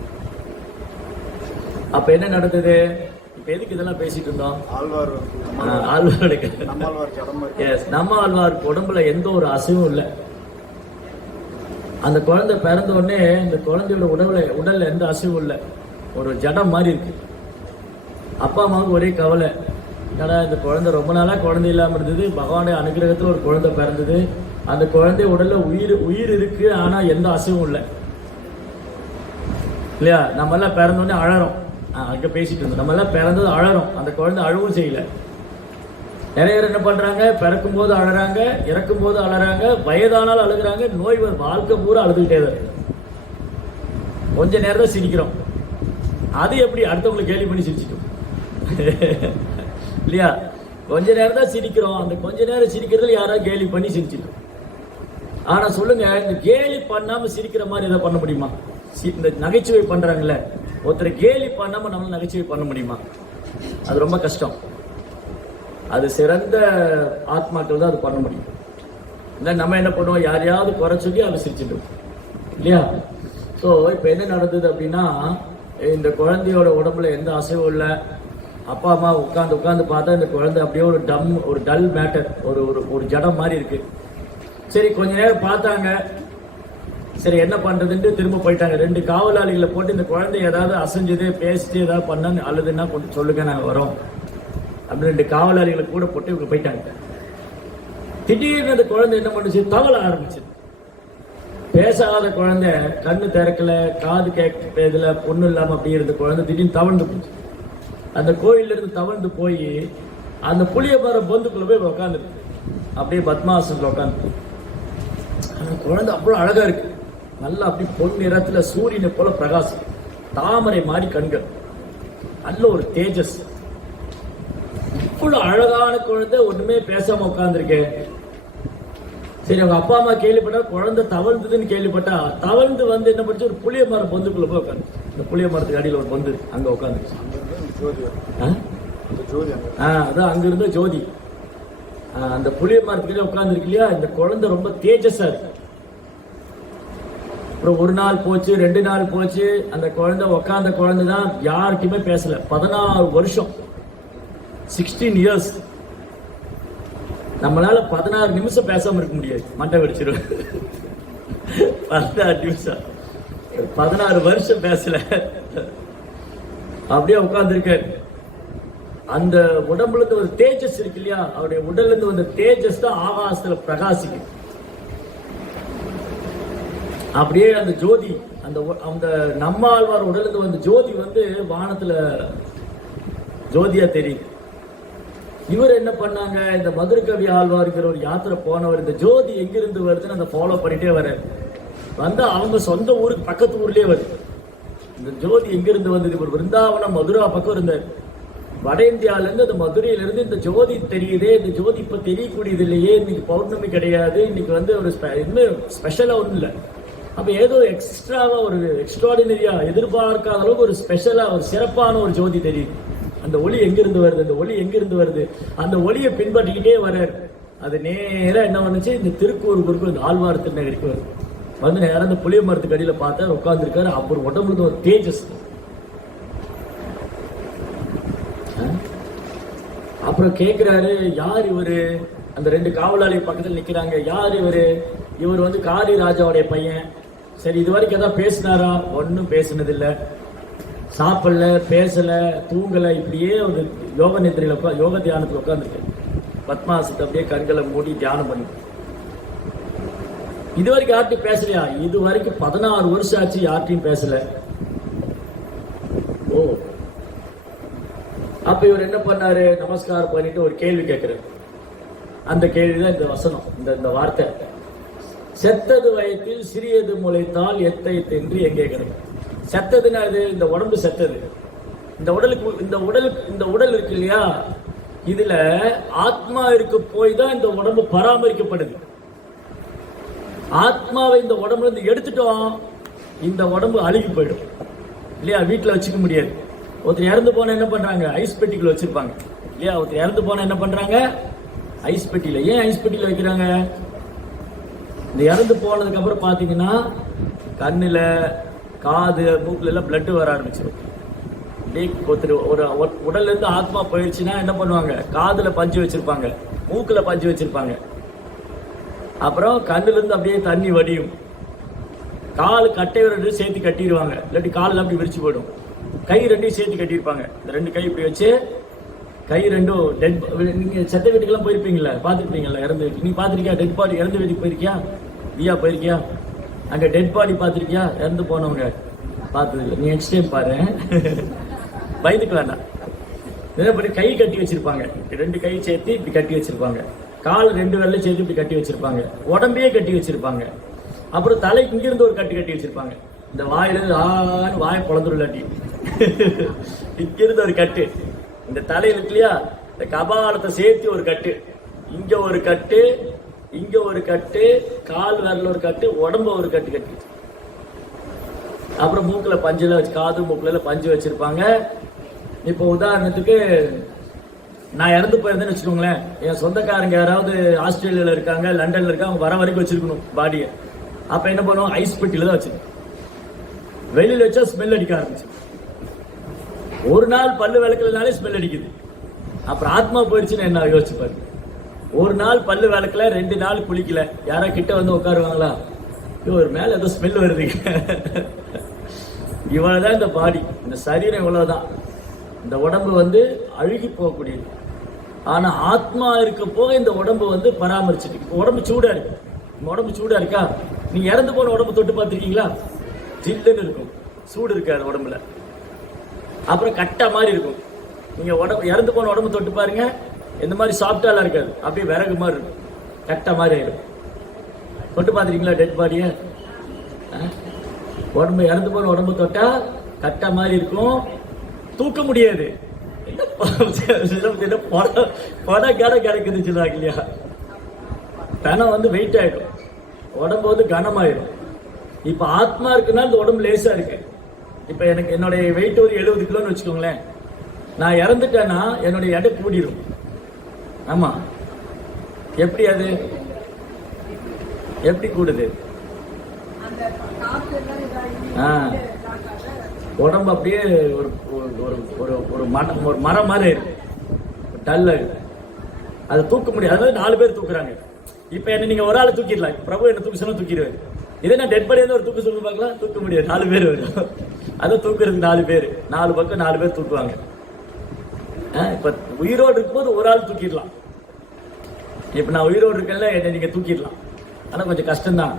அப்ப என்ன நடந்தது? இப்ப எதுக்கு இதெல்லாம் பேசிட்டு இருந்தோம்? நம்ம ஆழ்வாருக்கு உடம்புல எந்த ஒரு அசைவும் இல்லை. அந்த குழந்தை பிறந்த உடனே இந்த குழந்தையோட உடல்ல எந்த அசைவும் இல்லை, ஒரு ஜடம் மாதிரி இருக்கு. அப்பா அம்மாவுக்கு ஒரே கவலை, ஏன்னா இந்த குழந்தை ரொம்ப நாளா குழந்தை இல்லாம இருந்தது, பகவானுடைய அனுகிரகத்துல ஒரு குழந்தை பிறந்தது, அந்த குழந்தை உடல்ல உயிர் இருக்கு, ஆனா எந்த அசைவும் இல்லை இல்லையா? நம்ம எல்லாம் பிறந்த உடனே அழறோம். அங்க பேசிட்டு இருந்தோம், நம்ம எல்லாம் பிறந்தது அழறோம், அந்த குழந்தை அழவும் செய்யல. நிறைய பேர் என்ன பண்றாங்க, பிறக்கும் போது அழறாங்க, இறக்கும் போது அழறாங்க, வயதானால் அழுகுறாங்க, நோய் வாழ்க்கை பூரா அழுதுகிட்டே தான் இருக்கு. கொஞ்ச நேரம் தான் சிரிக்கிறோம், அது எப்படி அடுத்தவங்களை கேலி பண்ணி சிரிச்சிட்டோம் இல்லையா? கொஞ்ச நேரம் தான் சிரிக்கிறோம், அந்த கொஞ்ச நேரம் சிரிக்கிறதுல யாராவது கேலி பண்ணி சிரிச்சிட்டோம். ஆனா சொல்லுங்க, இந்த கேலி பண்ணாம சிரிக்கிற மாதிரி ஏதாவது பண்ண முடியுமா? இந்த நகைச்சுவை பண்றாங்கல்ல, ஒருத்தரை கேலி பண்ணாம நம்ம நகைச்சுவை பண்ண முடியுமா? அது ரொம்ப கஷ்டம். அது சிறந்த ஆத்மாக்கள் தான் அது பண்ண முடியும். இல்லை நம்ம என்ன பண்ணுவோம், யாரையாவது குறை சொல்லி அதை சிரிச்சுட்டு இல்லையா? ஸோ இப்போ என்ன நடந்தது அப்படின்னா, இந்த குழந்தையோட உடம்புல எந்த அசைவும் இல்லை. அப்பா அம்மா உட்காந்து பார்த்தா இந்த குழந்தை அப்படியே ஒரு டல் மேட்டர், ஒரு ஜடம் மாதிரி இருக்கு. சரி, கொஞ்ச நேரம் பார்த்தாங்க. சரி என்ன பண்றதுன்ட்டு திரும்ப போயிட்டாங்க. 2 காவலாளிகளை போட்டு இந்த குழந்தை ஏதாவது அசைஞ்சது பேசிட்டு ஏதாவது பண்ண அல்லதுன்னா கொஞ்சம் சொல்லுங்க, நாங்கள் வரோம் அப்படின்னு 2 காவலாளிகளை கூட போட்டு இவங்க போயிட்டாங்க. திடீர்னு அந்த குழந்தை என்ன பண்ணுச்சு, தவள ஆரம்பிச்சு. பேசாத குழந்தை, கண்ணு திறக்கல, காது கேட்கல, பொண்ணு இல்லாம அப்படியே இருந்த குழந்தை திடீர்னு தவழ்ந்து போச்சு. அந்த கோயில்ல இருந்து தவழ்ந்து போய் அந்த புளிய மரம் பொந்துக்குள்ள போய் உட்காந்துருக்கு. அப்படியே பத்மாசனத்துல உட்காந்து. அந்த குழந்தை அவ்வளவு அழகா இருக்கு. நல்லா அப்படி பொன் நிறத்துல சூரியனை போல பிரகாசம், தாமரை மாதிரி கண்கள், நல்ல ஒரு தேஜஸ். இவ்வளவு அழகான குழந்தை ஒண்ணுமே பேசாம உட்கார்ந்துருக்கேன். சரி, அவங்க அப்பா அம்மா கேள்விப்பட்டா குழந்தை தவழ்ந்ததுன்னு கேள்விப்பட்டா தவழ்ந்து வந்து என்ன பண்ணுச்சு, ஒரு புளிய மரம் பொந்துக்குள்ள போய் உட்காந்து. இந்த புளிய மரத்துக்கு அடியில் ஒரு பொந்து, அங்க உட்காந்து. அதான் அங்க இருந்த ஜோதி. அந்த புளிய மரத்துக்கு உட்கார்ந்து இருக்கு இல்லையா, இந்த குழந்தை ரொம்ப தேஜஸா இருக்கு. அப்புறம் 1 நாள் போச்சு, 2 நாள் போச்சு. அந்த குழந்தை உட்கார்ந்த குழந்தை தான், யாருக்குமே பேசல. 16 வருஷம், 16 இயர்ஸ். நம்மளால 16 நிமிஷம் பேசாம இருக்க முடியாது, மண்டை வெடிச்சிடும். 16 நிமிஷம், 16 வருஷம் பேசல, அப்படியே உட்கார்ந்து. அந்த உடம்புல இருந்து ஒரு தேஜஸ் இருக்கு இல்லையா, அவருடைய உடல்ல இருந்து வந்த தேஜஸ் தான் ஆகாசத்துல பிரகாசிக்கும். அப்படியே அந்த ஜோதி, அந்த நம்மாழ்வார் உடல்ல இருந்து வந்த ஜோதி வந்து வானத்துல ஜோதியா தெரியுது. இவர் என்ன பண்ணாங்க, இந்த மதுரகவி ஆழ்வார்ங்கிற ஒரு யாத்திரை போனவர் இந்த ஜோதி எங்கிருந்து வருதுன்னு அந்த ஃபாலோ பண்ணிட்டே வர வந்து அவங்க சொந்த ஊருக்கு பக்கத்து ஊர்லயே வருது. இந்த ஜோதி எங்கிருந்து வந்தது, ஒரு விருந்தாவனம் மதுரா பக்கம் இருந்தார். வட இந்தியால இருந்து அந்த மதுரையில இருந்து இந்த ஜோதி தெரியுதே, இந்த ஜோதி இப்ப தெரியக்கூடியது இல்லையே, இன்னைக்கு பௌர்ணமி கிடையாது, இன்னைக்கு வந்து ஒரு ஸ்பெஷலா ஒன்றும் இல்லை. அப்ப ஏதோ எக்ஸ்ட்ராவா, ஒரு எக்ஸ்ட்ராடினரியா, எதிர்பார்க்காத அளவுக்கு ஒரு ஸ்பெஷலா, ஒரு சிறப்பான ஒரு ஜோதி தெரியுது. அந்த ஒளி எங்கிருந்து வருது, அந்த ஒளி எங்கிருந்து வருது, அந்த ஒளியை பின்பற்றிக்கிட்டே வர்றாரு. அது நேரா என்ன பண்ணுச்சு, இந்த திருக்கூருக்கு, இந்த ஆழ்வார் திருநகருக்கு வருது. வந்து நேரம் அந்த புளிய மரத்துக்கு அடியில பார்த்தா உட்கார்ந்துருக்காரு. அப்புறம் உடம்புல ஒரு தேஜஸ். அப்புறம் கேட்கிறாரு, யார் இவரு? அந்த 2 காவலாளி பக்கத்தில் நிக்கிறாங்க. யார் இவரு? இவர் வந்து காரி ராஜாவுடைய பையன். சரி, இது வரைக்கும் ஏதாவது பேசினாரா? ஒன்னும் பேசினதில்லை. சாப்பிடல, பேசல, தூங்கல, இப்படியே ஒரு யோக நிதிரையில யோக தியானத்துல உட்காந்துருக்கு. பத்மாசத்தை அப்படியே கண்களை மூடி தியானம் பண்ணி. இது வரைக்கும் யார்ட்டையும் பேசலையா? இது வரைக்கும் 16 வருஷம் ஆச்சு, யார்ட்டையும் பேசல. ஓ, அப்ப இவர் என்ன பண்ணாரு, நமஸ்காரம் பண்ணிட்டு ஒரு கேள்வி கேட்கிறார். அந்த கேள்விதான் இந்த வசனம், இந்த வார்த்தை. செத்தது வயத்தில் சிறியது முளைத்தால் எத்தை தின்று எங்கே கிடைக்கும். செத்ததுன்னா அது இந்த உடம்பு செத்தது. இந்த உடல் இருக்கு இல்லையா, இதுல ஆத்மா இருக்கு போய் தான் இந்த உடம்பு பராமரிக்கப்படுது. ஆத்மாவை இந்த உடம்புல இருந்து எடுத்துட்டோம், இந்த உடம்பு அழுகி போயிடும் இல்லையா, வீட்டுல வச்சுக்க முடியாது. ஒருத்தர் இறந்து போன என்ன பண்றாங்க, ஐஸ் பெட்டிக்குள்ள வச்சிருப்பாங்க இல்லையா. ஒருத்தர் இறந்து போன என்ன பண்றாங்க, ஐஸ் பெட்டியில. ஏன் ஐஸ் பெட்டியில வைக்கிறாங்க? இந்த இறந்து போனதுக்கு அப்புறம் பாத்தீங்கன்னா கண்ணுல, காது, மூக்குல எல்லாம் பிளட் வர ஆரம்பிச்சிடும். ஒருத்தர் ஒரு உடல்ல இருந்து ஆத்மா போயிடுச்சுன்னா என்ன பண்ணுவாங்க, காதுல பஞ்சு வச்சிருப்பாங்க, மூக்குல பஞ்சு வச்சிருப்பாங்க. அப்புறம் கண்ணுல இருந்து அப்படியே தண்ணி வடியும். காலு கட்டை 2 சேர்த்து கட்டிடுவாங்க, இல்லாட்டி காலில் அப்படி விரிச்சு போயிடும். கை 2 சேர்த்து கட்டியிருப்பாங்க. இந்த 2 கை இப்படி வச்சு, கை 2 டெட். நீங்க செத்த வீட்டுக்கெல்லாம் போயிருப்பீங்களா, பாத்துருப்பீங்களா? இறந்து வீட்டுக்கு நீ பாத்திருக்கியா? டெட் பாடி இறந்து வீட்டுக்கு போயிருக்கியா? நீயா போயிருக்கியா? அங்க டெட் பாடி பாத்திருக்கியா? இறந்து போனவங்க பார்த்தது இல்லை. நீ நெக்ஸ்ட் டைம் பாரு, பயந்துக்க வேண்டாம். பண்ணி கை கட்டி வச்சிருப்பாங்க, 2 கை சேர்த்து இப்படி கட்டி வச்சிருப்பாங்க. கால் 2 விரல சேர்த்து இப்படி கட்டி வச்சிருப்பாங்க. உடம்பையே கட்டி வச்சிருப்பாங்க. அப்புறம் தலைக்கு இங்கிருந்து ஒரு கட்டி வச்சிருப்பாங்க. இந்த வாயிலிருந்து ஆன்னு வாயை குழந்துருளாட்டி இங்கிருந்து ஒரு கட்டு. இந்த தலையில் இருக்கு இல்லையா, இந்த கபாலத்தை சேர்த்து ஒரு கட்டு, இங்க ஒரு கட்டு, இங்க ஒரு கட்டு, கால் விரல ஒரு கட்டு, உடம்பு ஒரு கட்டு கட்டி, அப்புறம் மூக்குல பஞ்சுல வச்சு, காது மூக்குல பஞ்சு வச்சிருப்பாங்க. இப்போ உதாரணத்துக்கு நான் இறந்து போயிருந்தேன்னு வச்சுக்கோங்களேன், என் சொந்தக்காரங்க யாராவது ஆஸ்திரேலியால இருக்காங்க, லண்டன்ல இருக்காங்க, அவங்க வர வரைக்கும் வச்சிருக்கணும் பாடியை. அப்ப என்ன பண்ணுவோம், ஐஸ் பெட்டியில தான் வச்சிருக்கோம். வெளியில வச்சா ஸ்மெல் அடிக்க ஆரம்பிச்சு, ஒரு நாள் பல்லு விளக்கலனாலே ஸ்மெல் அடிக்குது. அப்புறம் ஆத்மா போயிடுச்சுன்னு என்ன யோசிச்சு பாருங்க. ஒரு நாள் பல்லு விளக்கல, 2 நாள் குளிக்கல, யாரா கிட்ட வந்து உட்காருவாங்களா, ஒரு மேல ஏதோ ஸ்மெல் வருது. இவ்வளவுதான் இந்த பாடி, இந்த சரீரம் இவ்வளவுதான். இந்த உடம்பு வந்து அழுகி போகக்கூடியது. ஆனா ஆத்மா இருக்க போக இந்த உடம்பு வந்து பராமரிச்சுட்டு, இப்போ உடம்பு சூடா இருக்கு, உடம்பு சூடா இருக்கா, நீங்க இறந்து போன உடம்பு தொட்டு பார்த்திருக்கீங்களா, ஜில்லுன்னு இருக்கும், சூடு இருக்காது உடம்புல. அப்புறம் கட்டை மாதிரி இருக்கும். நீங்க உடம்பு இறந்து போன உடம்பு தொட்டு பாருங்க, இந்த மாதிரி சாஃப்டாலாம் இருக்காது, அப்படியே விறகு மாதிரி இருக்கும், கட்டை மாதிரி ஆயிடும். தொட்டு பார்த்துருக்கீங்களா டெட் பாடிய? உடம்பு இறந்து போன உடம்பு தொட்டா கட்டை மாதிரி இருக்கும், தூக்க முடியாது. படம் கடை கிடைக்குதுன்னு சொல்லுவாங்க இல்லையா, பணம் வந்து வெயிட் ஆயிடும், உடம்பு வந்து கனமாயிடும். இப்ப ஆத்மா இருக்குன்னா இந்த உடம்பு லேசா இருக்கு. இப்ப எனக்கு என்னுடைய வெயிட் ஒரு 70 கிலோன்னு வச்சுக்கோங்களேன், நான் இறந்துட்டேன்னா என்னுடைய எடை கூடிரும். ஆமா, எப்படி அது எப்படி கூடுது? உடம்பு அப்படியே ஒரு ஒரு மரம் மாதிரி இருக்கு, டல்ல இருக்கு, அதை தூக்க முடியாது. அதாவது 4 பேர் தூக்குறாங்க. இப்ப என்ன நீங்க ஒரு ஆள் தூக்கிடலாம், பிரபு என்ன தூக்க சொன்னா தூக்கிடுவாரு. இதே நான் டெட் பாடியா ஒரு தூக்க சொல்லி பார்க்கலாம், தூக்க முடியாது, 4 பேர் வரும். அதை தூக்குறதுக்கு 4 பேர், 4 பக்கம் 4 பேர் தூக்குவாங்க. இப்ப உயிரோடு இருக்கும்போது ஒரு ஆள் தூக்கிடலாம். இப்ப நான் உயிரோடு இருக்கேன்ல, என்ன நீங்க தூக்கிடலாம், ஆனா கொஞ்சம் கஷ்டம்தான்,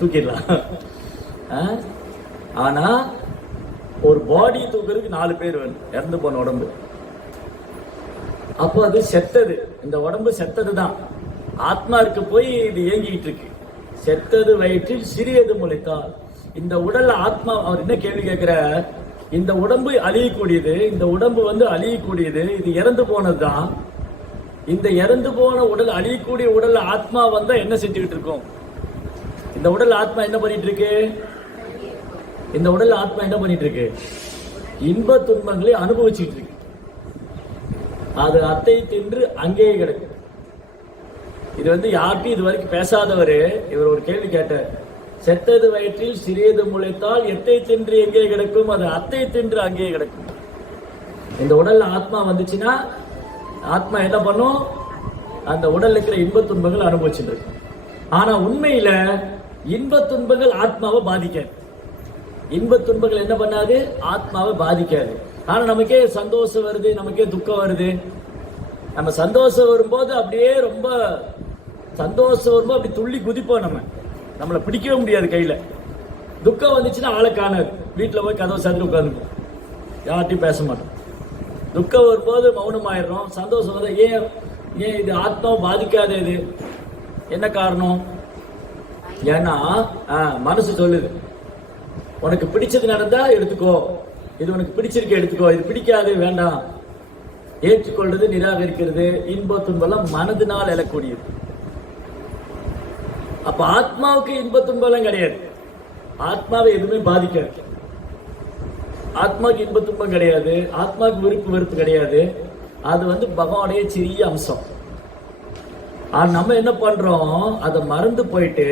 தூக்கிடலாம். ஆனா ஒரு பாடி தூக்குறதுக்கு 4 பேர் வேணும், இறந்து போன உடம்பு. அப்போ அது செத்தது, இந்த உடம்பு செத்தது தான். ஆத்மா இருக்கு போய் இது இயங்கிட்டு இருக்கு. செத்தது வயிற்றில் சிறியது முளைத்தால், இந்த உடல்ல ஆத்மா. அவர் என்ன கேள்வி கேட்கிற, இந்த உடம்பு அழியக்கூடியது, இந்த உடம்பு வந்து அழியக்கூடியது, இது இறந்து போனதுதான். இந்த இறந்து போன உடல், அழியக்கூடிய உடல்ல ஆத்மா வந்தா என்ன செஞ்சுக்கிட்டு இருக்கும்? இந்த உடல் ஆத்மா என்ன பண்ணிட்டு இருக்கு? இந்த உடல் ஆத்மா என்ன பண்ணிட்டு இருக்கு? இன்ப துன்பங்களை அனுபவிச்சுட்டு இருக்கு. அது அத்தை தின்று அங்கேயே கிடக்கும். இது வந்து யார்ட்டும் இது வரைக்கும் பேசாதவரு இவர் ஒரு கேள்வி கேட்டார். செத்தது வயிற்றில் சிறியது முளைத்தால் எத்தை தின்று எங்கே கிடக்கும்? அது அத்தை தின்று அங்கேயே கிடக்கும். இந்த உடல்ல ஆத்மா வந்துச்சுன்னா ஆத்மா என்ன பண்ணும்? அந்த உடல்ல இருக்கிற இன்ப துன்பங்கள் அனுபவிச்சுட்டு இருக்கு. ஆனா உண்மையில இன்ப துன்பங்கள் ஆத்மாவை பாதிக்காது. இன்ப துன்பங்கள் என்ன பண்ணாது? ஆத்மாவை பாதிக்காது. ஆனா நமக்கே சந்தோஷம் வருது, நமக்கே துக்கம் வருது. நம்ம சந்தோஷம் வரும்போது அப்படியே ரொம்ப சந்தோஷம் வரும்போது அப்படி துள்ளி குதிப்போம். நம்மளை பிடிக்கவே முடியாது கையில. துக்கம் வந்துச்சுன்னா ஆளை காணாது, வீட்டுல போய் கதவை சாத்திட்டு உட்காந்துக்கும், யார்ட்டையும் பேச மாட்டோம். துக்கம் வரும்போது மௌனமாயிடுறோம். சந்தோஷம் வந்து ஏன் இது ஆத்மாவை பாதிக்காது? இது என்ன காரணம்? ஏன்னா மனசு சொல்லுது, உனக்கு பிடிச்சது நடந்தா எடுத்துக்கோ, இது உனக்கு பிடிச்சிருக்க எடுத்துக்கோ, இது பிடிக்காது வேண்டாம். ஏற்றுக்கொள்றது, நிராகரிக்கிறது, இன்ப துன்பம் மனதினால் எழக்கூடியது. அப்ப ஆத்மாவுக்கு இன்ப துன்பம் கிடையாது, ஆத்மாவை எதுவுமே பாதிக்காது. ஆத்மாவுக்கு இன்ப துன்பம் கிடையாது, ஆத்மாவுக்கு விருப்பு வெறுப்பு கிடையாது. அது வந்து பகவானுடைய சிறிய அம்சம். நம்ம என்ன பண்றோம்? அதை மறந்து போயிட்டு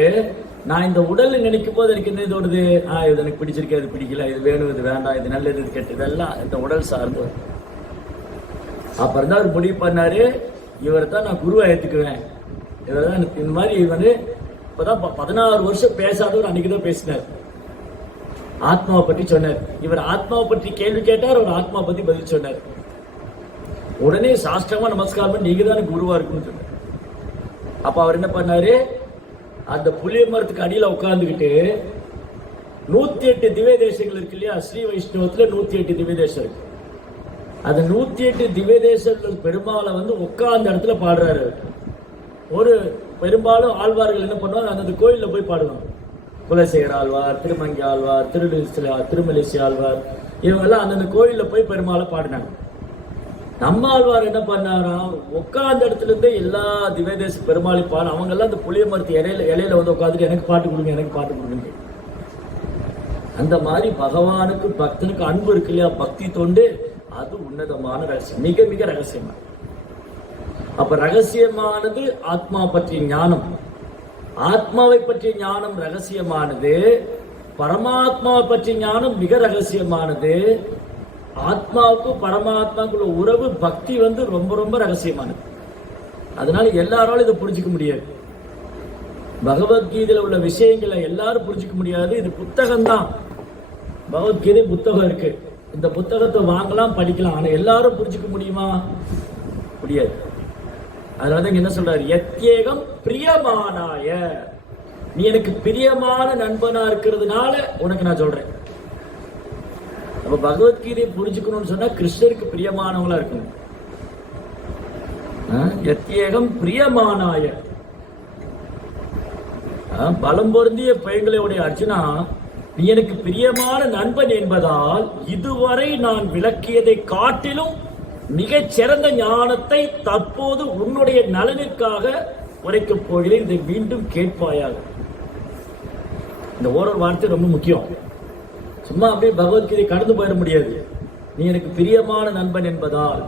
நான் இந்த உடல் நினைக்கும் போது எனக்கு என்ன தோணுது? இது எனக்கு பிடிச்சிருக்கு, அது பிடிக்கல, இது வேணும், இது வேண்டாம், இது நல்லது, இது கெட்டது, இதெல்லாம் இந்த உடல் சார்ந்து. அப்புறம் தான் அவர் முடிவு பண்ணாரு, இவரை தான் நான் குருவா ஏத்துக்குவேன். இவர் தான் இந்த மாதிரி வந்து இப்பதான் 16 வருஷம் பேசாதவர் அன்னைக்குதான் பேசினார். ஆத்மாவை பற்றி சொன்னார். இவர் ஆத்மாவை பற்றி கேள்வி கேட்டார், அவர் ஆத்மா பத்தி பதில் சொன்னார். உடனே சாஸ்திரமா நமஸ்காரம் பண்ணி, நீங்க தானே குருவா இருக்குன்னு சொன்னார். அப்ப அவர் என்ன பண்ணாரு? அந்த புளிய மரத்துக்கு அடியில உட்கார்ந்துக்கிட்டு 108 திவ்ய தேசங்கள் இருக்கு இல்லையா, ஸ்ரீ வைஷ்ணவத்துல 108 திவ்ய தேசம் இருக்கு. அந்த 108 திவ்ய தேசங்கள் பெருமாளை வந்து உட்கார்ந்த இடத்துல பாடுறாரு. ஒரு பெரும்பாலும் ஆழ்வார்கள் என்ன பண்ணுவாங்க, அந்த கோயில்ல போய் பாடுவாங்க. குலசேகர ஆழ்வார், திருமங்கி ஆழ்வார், திருமலிசை ஆழ்வார், இவங்க எல்லாம் அந்தந்த கோயில்ல போய் பெருமாளை பாடினாங்க. நம்மாழ்வார் என்ன பண்ணாரா, உட்கார்ந்த இடத்துல இருந்தே எல்லா திவ்யதேச பெருமாளை அவங்க எல்லாம் அந்த புளிய மரத்து இலையில வந்து உட்காந்துட்டு எனக்கு பாட்டு கொடுங்க, எனக்கு பாட்டு கொடுங்க. அந்த மாதிரி பகவானுக்கு பக்தனுக்கு அன்பு இருக்கு இல்லையா, பக்தி தொண்டு, அது உன்னதமான ரகசியம், மிக மிக ரகசியமா. அப்ப ரகசியமானது ஆத்மா பற்றிய ஞானம், ஆத்மாவை பற்றிய ஞானம் ரகசியமானது, பரமாத்மாவை பற்றிய ஞானம் மிக ரகசியமானது. ஆத்மாவுக்கும் பரமாத்மாவுக்குள்ள உறவு பக்தி வந்து ரொம்ப ரொம்ப ரகசியமானது. அதனால எல்லாராலும் இதை புரிஞ்சுக்க முடியாது. பகவத்கீதையில உள்ள விஷயங்களை எல்லாரும் புரிஞ்சுக்க முடியாது. இது புத்தகம் தான், பகவத்கீதை புத்தகம் இருக்கு. இந்த புத்தகத்தை வாங்கலாம், படிக்கலாம். ஆனா எல்லாரும் புரிஞ்சுக்க முடியுமா? முடியாது. அதனால என்ன சொல்றாரு, எத்யேகம் பிரியமானாய, நீ எனக்கு பிரியமான நண்பனா இருக்கிறதுனால உனக்கு நான் சொல்றேன். அப்ப பகவத்கீதையை புரிஞ்சுக்கணும்னு சொன்னா கிருஷ்ணருக்கு பிரியமானவங்களா இருக்கணும். எத்யேகம் பிரியமானாய, பலம் பொருந்திய பெயங்களுடைய அர்ஜுனா, நீ எனக்கு பிரியமான நண்பன் என்பதால் இதுவரை நான் விளக்கியதை காட்டிலும் மிகச் சிறந்த ஞானத்தை தற்போது உன்னுடைய நலனுக்காக உரைக்கப் போகிறேன், இதை மீண்டும் கேட்பாயாக. இந்த ஒரு வார்த்தை ரொம்ப முக்கியம். சும்மா அப்படியே பகவத்கீதை கடந்து போயிட முடியாது. நீ எனக்கு பிரியமான நண்பன் என்பதால்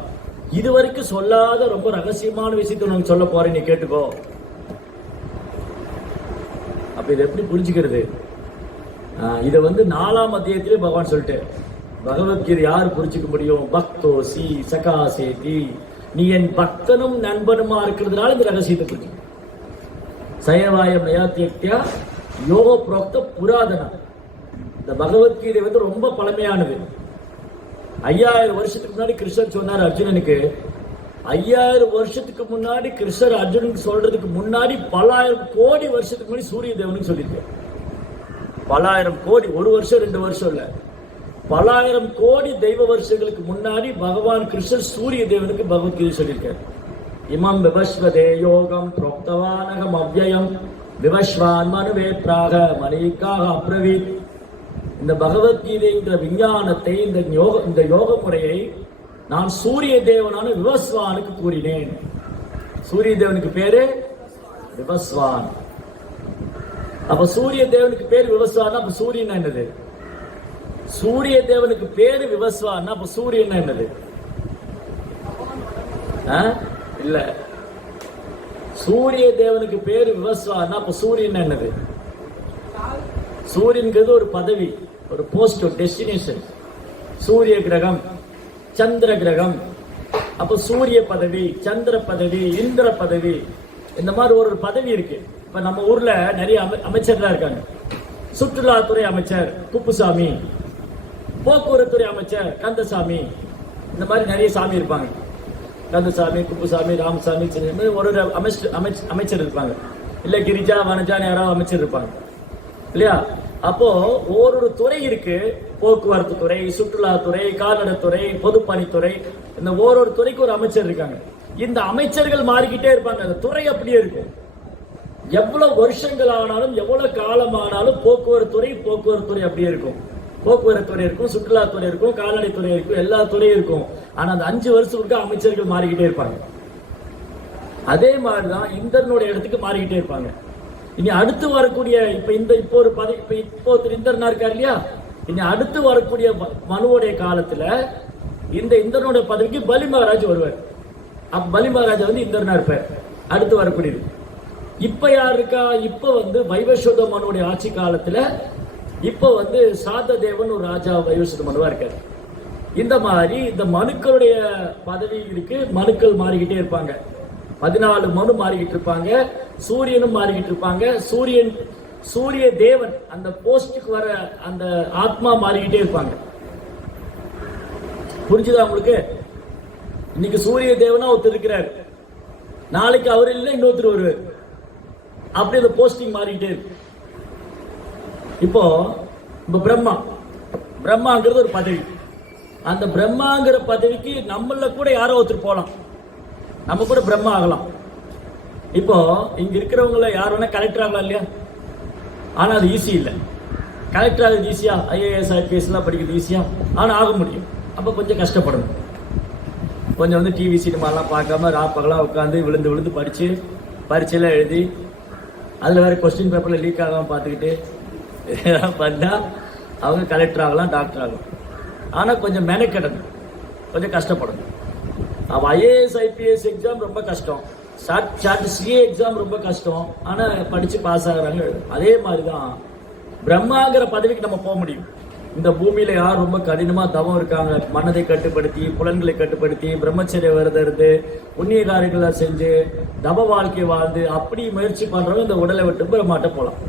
இதுவரைக்கும் சொல்லாத ரொம்ப ரகசியமான விஷயத்தை உனக்கு சொல்ல போறேன், நீ கேட்டுக்கோ. அப்ப இதை எப்படி புரிஞ்சுக்கிறது? இதை வந்து 4ஆம் அத்தியாயத்திலே பகவான் சொல்லிட்டு, பகவத்கீதை யார் புரிஞ்சுக்க முடியும்? பக்தோசி சகாசேதி, நீ என் பக்தனும் நண்பனுமா இருக்கிறதுனால இந்த ரகசியத்தை புரிஞ்சுக்க. சயவாய மயாத்தியா யோக புரோக்த புராதனா. இந்த பகவத்கீதை வந்து ரொம்ப பழமையானது. 5000 வருஷத்துக்கு முன்னாடி கிருஷ்ணர் சொன்னார் அர்ஜுனனுக்கு. 5000 வருஷத்துக்கு முன்னாடி கிருஷ்ணர் அர்ஜுனுக்கு சொல்றதுக்கு முன்னாடி பல ஆயிரம் கோடி வருஷத்துக்கு முன்னாடி சூரிய தேவனுக்கு சொல்லியிருக்காரு. பல ஆயிரம் கோடி, ஒரு வருஷம் 2 வருஷம் இல்ல, பல ஆயிரம் கோடி தெய்வ வருஷங்களுக்கு முன்னாடி பகவான் கிருஷ்ணர் சூரிய தேவனுக்கு பகவத்கீதை சொல்லியிருக்காரு. இமம் விவஸ்வதே யோகம் புரோக்தவானகம் அவ்யயம் விவஸ்வான் மனுவே பிராக மணிக்காக அப்ரவீத். இந்த பகவத்கீதைங்கிற விஞ்ஞானத்தை, இந்த யோக முறையை நான் சூரிய தேவனான விவஸ்வானுக்கு கூறினேன். சூரிய தேவனுக்கு பேரு விவஸ்வான். அப்ப சூரிய தேவனுக்கு பேரு விவஸ்வான், அப்ப சூரியன் என்னது? சூரிய தேவனுக்கு பேரு விவஸ்வான், அப்ப சூரியன் என்னது? இல்ல, சூரிய தேவனுக்கு பேரு விவஸ்வான், அப்ப சூரியன் என்னது? சூரியன்கிறது ஒரு பதவி, ஒரு போஸ்ட், ஒரு டெஸ்டினேஷன். சூரிய கிரகம், சந்திர கிரகம், அப்ப சூரிய பதவி, சந்திர பதவி, இந்திர பதவி, இந்த மாதிரி ஒரு பதவி இருக்கு. இப்ப நம்ம ஊர்ல நிறைய அமைச்சர்கள் இருக்காங்க. சுற்றுலாத்துறை அமைச்சர் குப்புசாமி, போக்குவரத்துறை அமைச்சர் கந்தசாமி, இந்த மாதிரி நிறைய சாமி இருப்பாங்க. கந்தசாமி, குப்புசாமி, ராமசாமி, ஒரு அமைச்சர் இருப்பாங்க. இல்ல கிரிஜா வனஜான்னு யாராவது அமைச்சர் இருப்பாங்க இல்லையா? அப்போ ஒரு துறை இருக்கு. போக்குவரத்து துறை, சுற்றுலாத்துறை, கால்நடைத்துறை, பொதுப்பணித்துறை, இந்த ஒரு துறைக்கு ஒரு அமைச்சர் இருக்காங்க. இந்த அமைச்சர்கள் மாறிக்கிட்டே இருப்பாங்க. அந்த துறை அப்படியே இருக்கும். எவ்வளவு வருஷங்கள் ஆனாலும், எவ்வளவு காலம் ஆனாலும் போக்குவரத்து துறை அப்படியே இருக்கும். போக்குவரத்து துறை இருக்கும், சுற்றுலாத்துறை இருக்கும், கால்நடைத்துறை இருக்கும், எல்லா துறையும் இருக்கும். ஆனா அந்த 5 வருஷத்துக்கு அமைச்சர்கள் மாறிக்கிட்டே இருப்பாங்க. அதே மாதிரிதான் இந்திரனுடைய இடத்துக்கு மாறிக்கிட்டே இருப்பாங்க. இனி அடுத்து வரக்கூடிய இப்போ ஒரு பதவி, இப்போ இந்திரனா இருக்காரு இல்லையா, இனி அடுத்து வரக்கூடிய மனுவோடைய காலத்துல இந்த இந்திரனுடைய பதவிக்கு பலி மகாராஜ் வருவார். அப்ப பலி மகாராஜா வந்து இந்திரனா இருப்பார் அடுத்து வரக்கூடியது. இப்ப யார் இருக்கா? இப்ப வந்து வைவஸ்வத மனுடைய ஆட்சி காலத்துல இப்ப வந்து சாத தேவன் ஒரு ராஜா வைவஸ்வத மனுவா இருக்காரு. இந்த மாதிரி இந்த மனுக்களுடைய பதவி இருக்கு. மனுக்கள் மாறிக்கிட்டே இருப்பாங்க. 14 மனு மாறிக்கிட்டு இருப்பாங்க. சூரியனும் மாறிக்கிட்டு இருப்பாங்க. சூரிய தேவன் அந்த போஸ்டுக்கு வர அந்த ஆத்மா மாறிக்கிட்டே இருப்பாங்க. புரிஞ்சுதா உங்களுக்கு? இன்னைக்கு சூரிய தேவனா ஒருத்தர் இருக்கிறார், நாளைக்கு அவர் இல்லை இன்னொருத்தர் வருவார். அப்படி அந்த போஸ்டிங் மாறிக்கிட்டே இருக்கு. இப்போ பிரம்மாங்கிறது ஒரு பதவி. அந்த பிரம்மாங்கிற பதவிக்கு நம்மள கூட யாரோ ஒருத்தர் போலாம், நம்ம கூட பிரம்மா ஆகலாம். இப்போ இங்க இருக்கிறவங்கள யார் வேணா கலெக்டர் ஆகலாம் இல்லையா? ஆனா அது ஈஸி இல்லை. கலெக்டர் ஆகுது ஈஸியா? IAS IPS எல்லாம் படிக்கிறது ஈஸியா? ஆனா ஆக முடியும். அப்ப கொஞ்சம் கஷ்டப்படணும். கொஞ்சம் வந்து டிவி சினிமாலாம் பார்க்காம ராப்பகலாம் உட்காந்து விழுந்து விழுந்து படித்து பரீட்சையெல்லாம் எழுதி அதில் வேறு கொஸ்டின் பேப்பரில் லீக் ஆகாமல் பார்த்துக்கிட்டு இதெல்லாம் பண்ணால் அவங்க கலெக்டர் ஆகலாம், டாக்டர் ஆகலாம். ஆனால் கொஞ்சம் மெனக்கெடணும், கொஞ்சம் கஷ்டப்படணும். அப்போ ஐஏஎஸ் ஐபிஎஸ் எக்ஸாம் ரொம்ப கஷ்டம், சிஏ எக்ஸாம் ரொம்ப கஷ்டம். ஆனால் படித்து பாஸ் ஆகுறாங்க. அதே மாதிரி தான் பிரம்மாங்கிற பதவிக்கு நம்ம போக முடியும். இந்த பூமியில யார் ரொம்ப கடினமா தவம் இருக்காங்க, மனதை கட்டுப்படுத்தி புலன்களை கட்டுப்படுத்தி பிரம்மச்சரிய விரதம் இருந்து புண்ணிய காரியங்களை செஞ்சு தவ வாழ்க்கை வாழ்ந்து அப்படி முயற்சி பண்றவங்க இந்த உடலை விட்டு பிரம்மாட்ட போகலாம்,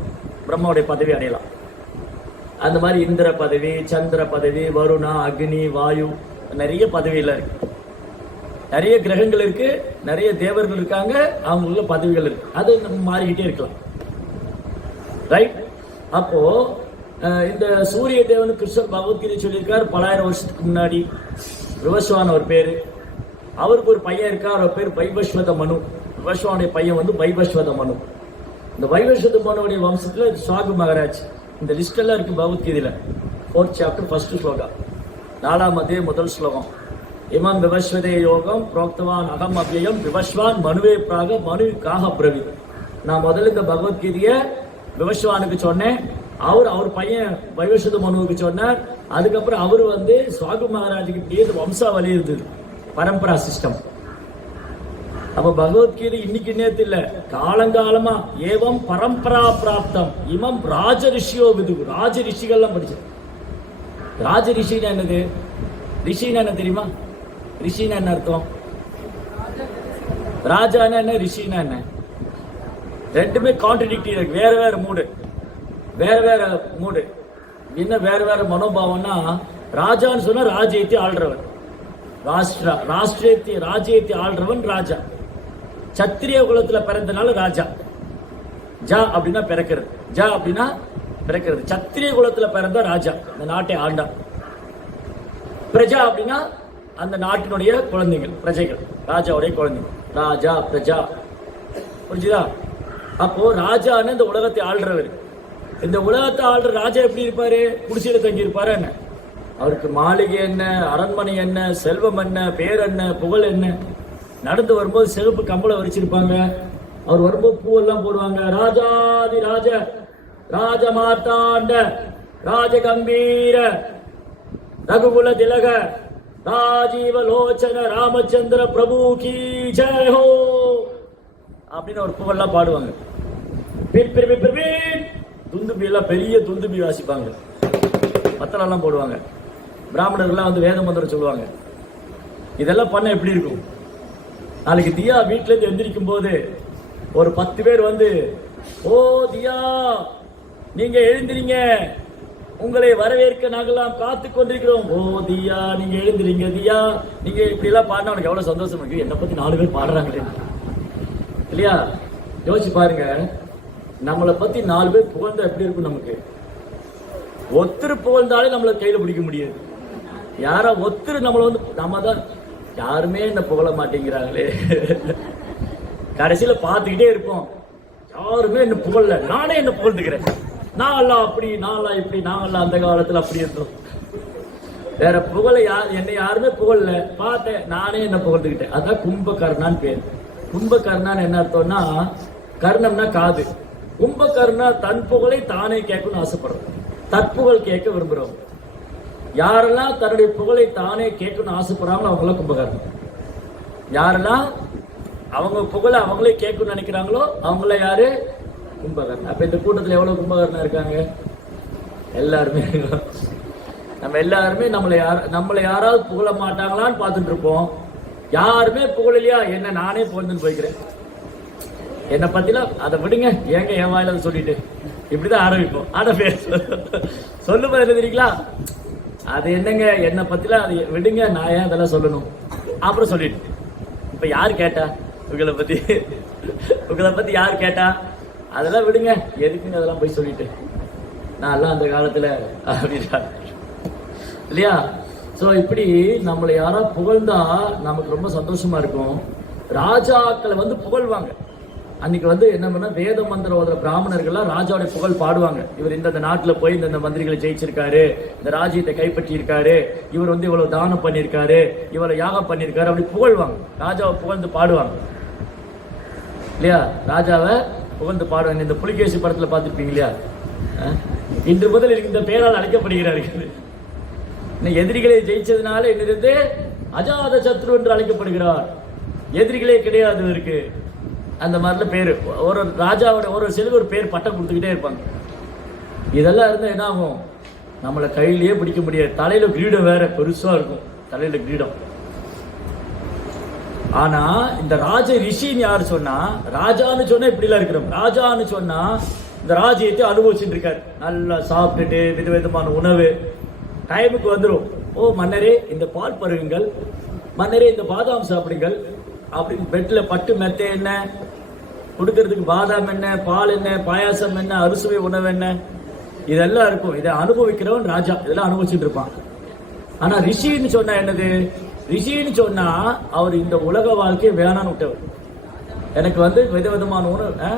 பிரம்மாவுடைய பதவி அடையலாம். அந்த மாதிரி இந்திர பதவி, சந்திர பதவி, வருணா, அக்னி, வாயு, நிறைய பதவியில இருக்கு, நிறைய கிரகங்கள் இருக்கு, நிறைய தேவர்கள் இருக்காங்க, அவங்களுக்குள்ள பதவிகள் இருக்கு. அது மாறிக்கிட்டே இருக்கலாம். ரைட்? அப்போ இந்த சூரிய தேவன் கிருஷ்ணர் பகவத்கீதை சொல்லியிருக்கார் பலாயிரம் வருஷத்துக்கு முன்னாடி. விவஸ்வான் அவர் பேரு. அவருக்கு ஒரு பையன் இருக்கார், அவர் பேர் வைவஸ்வத மனு. விவஸ்வானுடைய பையன் வந்து வைவஸ்வத மனு. இந்த வைவஸ்வத மனுடைய வம்சத்துல சாகு மகாராஜ். இந்த லிஸ்ட் எல்லாம் இருக்கு பகவத்கீதையில. 4th chapter 1st ஸ்லோகம், 4ஆம் அத்தியாயம் 1 ஸ்லோகம். இமம் விவஸ்வதே யோகம் புரோக்தவான் அகம் அவ்யயம் விவஸ்வான் மனுவே பிராக மனு காக பிரவி. நான் முதல்ல இந்த பகவத்கீதைய விவஸ்வானுக்கு சொன்னேன், அவர் பையன் வைவஸ்வத மனுவுக்கு சொன்னார். அதுக்கப்புறம் அவரு வந்து சுவாகு மகாராஜுக்கு இப்படியே வம்சாவளி இருந்தது, பரம்பரா சிஸ்டம். அப்ப பகவத்கீதை இன்னைக்கு நேத்து இல்ல, காலங்காலமா ஏவம் பரம்பரா பிராப்தம் இமம் ராஜ ரிஷியோ விது. ராஜ ரிஷிகள்லாம் படிச்சு. ராஜ ரிஷினா என்னது? ரிஷினா என்ன தெரியுமா? ரிஷினா என்ன அர்த்தம்? ராஜானா என்ன, ரிஷினா என்ன? ரெண்டுமே கான்ட்ரடிக்டரி இருக்கு, வேற வேற மூடு, வேற வேற மூடு. என்ன வேற வேற மனோபாவம்னா, ராஜான்னு சொன்னா ராஜ்யத்தை ஆள்றவன், ராஷ்டிரத்தை ராஜ்யத்தை ஆள்றவன் ராஜா. சத்திரிய குலத்துல பிறந்தனால ராஜா. ஜா அப்படின்னா பிறக்கிறது, ஜா அப்படின்னா பிறக்கிறது. சத்திரிய குலத்துல பிறந்த ராஜா இந்த நாட்டை ஆண்டா. பிரஜா அப்படின்னா அந்த நாட்டினுடைய குழந்தைகள், பிரஜைகள், ராஜாவுடைய குழந்தைகள். ராஜா பிரஜா, புரிஞ்சுதா? அப்போ ராஜான்னு இந்த உலகத்தை ஆள்றவர். இந்த உலகத்தை ஆள்ற ராஜா எப்படி இருப்பாரு? குடிசையில தங்கி இருப்பாரு என்ன? அவருக்கு மாளிகை என்ன, அரண்மனை என்ன, செல்வம் என்ன, பேர் என்ன, புகழ் என்ன? நடந்து வரும்போது செருப்பு கம்பளம் வரிச்சிருப்பாங்க. அவர் வரும்போது பூவெல்லாம் போடுவாங்க. ராஜாதி ராஜ ராஜ மார்த்தாண்ட ராஜகம்பீர ரகுகுல திலக ராஜீவ லோச்சன ராமச்சந்திர பிரபு கி ஜெய் ஹோ அப்படின்னு ஒரு புகழ்லாம் பாடுவாங்க. துந்துபி எல்லாம் பெரிய துந்துபி வாசிப்பாங்க, பத்தலாம் போடுவாங்க. பிராமணர்கள்லாம் வந்து வேத மந்திரம் சொல்லுவாங்க. இதெல்லாம் பண்ண எப்படி இருக்கும்? நாளைக்கு தியா வீட்டுல இருந்து எந்திரிக்கும் போது ஒரு 10 பேர் வந்து, ஓ தியா நீங்க எழுந்திரீங்க, உங்களை வரவேற்க நாங்கெல்லாம் காத்து கொண்டிருக்கிறோம். ஓ தியா நீங்க எழுந்திரீங்க, தியா நீங்க இப்படி எல்லாம் பாடினா உனக்கு எவ்வளவு சந்தோஷம் இருக்கு. என்னை பத்தி 4 பேர் பாடுறாங்களே இல்லையா? யோசிச்சு பாருங்க, நம்மளை பத்தி 4 பேர் புகழ்ந்தா எப்படி இருக்கும்? நமக்கு ஒருத்தர் புகழ்ந்தாலே நம்மளை கையில பிடிக்க முடியாது. யாரா ஒருத்தர் நம்மளை வந்து, நம்ம தான் யாருமே என்ன புகழ மாட்டேங்கிறாங்களே, கடைசியில பார்த்துக்கிட்டே இருப்போம். யாருமே என்ன புகழல, நானே என்ன புகழ்ந்துக்கிறேன். நான் எல்லாம் அப்படி, நான் இப்படி, நாங்கெல்லாம் அந்த காலத்துல அப்படி இருந்தோம். வேற புகழ என்னை யாருமே புகழல, பார்த்தேன் நானே என்ன புகழ்ந்துக்கிட்டேன். அதான் கும்பகர்ணான்னு பேர். கும்பகர்ணான்னு என்ன அர்த்தம்னா, கர்ணம்னா காது, கும்பகர்ணா தன் புகழை தானே கேட்கணும்னு ஆசைப்படுறோம், தற்புகழ் கேட்க விரும்புறோம். யாரெல்லாம் தன்னுடைய புகழை தானே கேட்கணும்னு ஆசைப்படுறாங்களோ அவங்களாம் கும்பகர்ணம். யாரெல்லாம் அவங்க புகழை அவங்களே கேட்கணும்னு நினைக்கிறாங்களோ அவங்கள யாரு? கும்பகர்ணன். அப்ப இந்த கூட்டத்தில் எவ்வளவு கும்பகர்ணன் இருக்காங்க? எல்லாருமே. நம்ம எல்லாருமே நம்மளை யாராவது புகழ மாட்டாங்களான்னு பார்த்துட்டு இருப்போம். யாருமே புகழலையா, என்ன நானே புகழ்ந்துன்னு போய்க்கிறேன். என்னை பத்திலாம் அதை விடுங்க, ஏங்க என் வாயில சொல்லிட்டு இப்படிதான் ஆரம்பிப்போம். ஆனா சொல்லும்போது என்ன தெரியுங்களா, அது என்னங்க என்னை பத்திலாம் அதை விடுங்க, நான் ஏன் அதெல்லாம் சொல்லணும் அப்புறம் சொல்லிட்டு. இப்ப யாரு கேட்டா உங்களை பத்தி யாரு கேட்டா? அதெல்லாம் விடுங்க, எதுக்குங்க அதெல்லாம் போய் சொல்லிட்டு, நான் எல்லாம் அந்த காலத்துல அப்படின்னா இல்லையா? சோ இப்படி நம்மளை யாராவது புகழ்ந்தா நமக்கு ரொம்ப சந்தோஷமா இருக்கும். ராஜாக்களை வந்து புகழ்வாங்க. அன்னைக்கு வந்து என்ன பண்ண வேத மந்திரம் ஓதுற பிராமணர்கள்லாம் ராஜாவுடைய புகழ் பாடுவாங்க. இவர் இந்த நாட்டுல போய் இந்த மந்திரிகளை ஜெயிச்சிருக்காரு, இந்த ராஜ்யத்தை கைப்பற்றி இருக்காரு, இவர் வந்து இவ்வளவு தானம் பண்ணியிருக்காரு, இவ்வளவு யாகம் பண்ணியிருக்காரு, அப்படி புகழ்வாங்க. ராஜாவை புகழ்ந்து பாடுவாங்க இல்லையா? ராஜாவை புகழ்ந்து பாடுவாங்க. இந்த புலிகேசி படத்துல பார்த்துருப்பீங்க இல்லையா? இன்று முதல் இந்த பெயரால் அழைக்கப்படுகிறார்கள். எதிரிகளை ஜெயிச்சதுனால என்னது அஜாத சத்ரு என்று அழைக்கப்படுகிறார். எதிரிகளே கிடையாது இருக்கு. அந்த மாதிரில பேரு ஒரு ராஜாவோட ஒரு சிலர் ஒரு பேர் பட்டம் கொடுத்துக்கிட்டே இருப்பாங்க. இதெல்லாம் இருந்தா என்ன ஆகும்? நம்மளை கையிலேயே பிடிக்க முடியாது. தலையில கிரீடம் வேற பெருசா இருக்கும், தலையில கிரீடம். ஆனா இந்த ராஜ ரிஷின்னு யாரு சொன்னா, ராஜான்னு சொன்னா இப்படி எல்லாம் இருக்கிறோம். ராஜான்னு சொன்னா இந்த ராஜ்யத்தை அனுபவிச்சுட்டு இருக்காரு. நல்லா சாப்பிட்டுட்டு விதவிதமான உணவு டைமுக்கு வந்துடும். ஓ மன்னரே இந்த பால் பருகுங்கள், மன்னரே இந்த பாதாம் சாப்பிடுங்கள் அப்படின்னு பெட்ல பட்டு மெத்த என்ன கொடுக்கறதுக்கு, பாதாம் என்ன, பால் என்ன, பாயாசம் என்ன, அறுசுவை உணவு என்ன, இதெல்லாம் இருக்கும். இதை அனுபவிக்கிறவன் ராஜா, இதெல்லாம் அனுபவிச்சுட்டு இருப்பான். ஆனா ரிஷின்னு சொன்னா என்னது? ரிஷின்னு சொன்னா அவர் இந்த உலக வாழ்க்கையை வேணான்னு விட்டவர். எனக்கு வந்து விதவிதமான உணவு.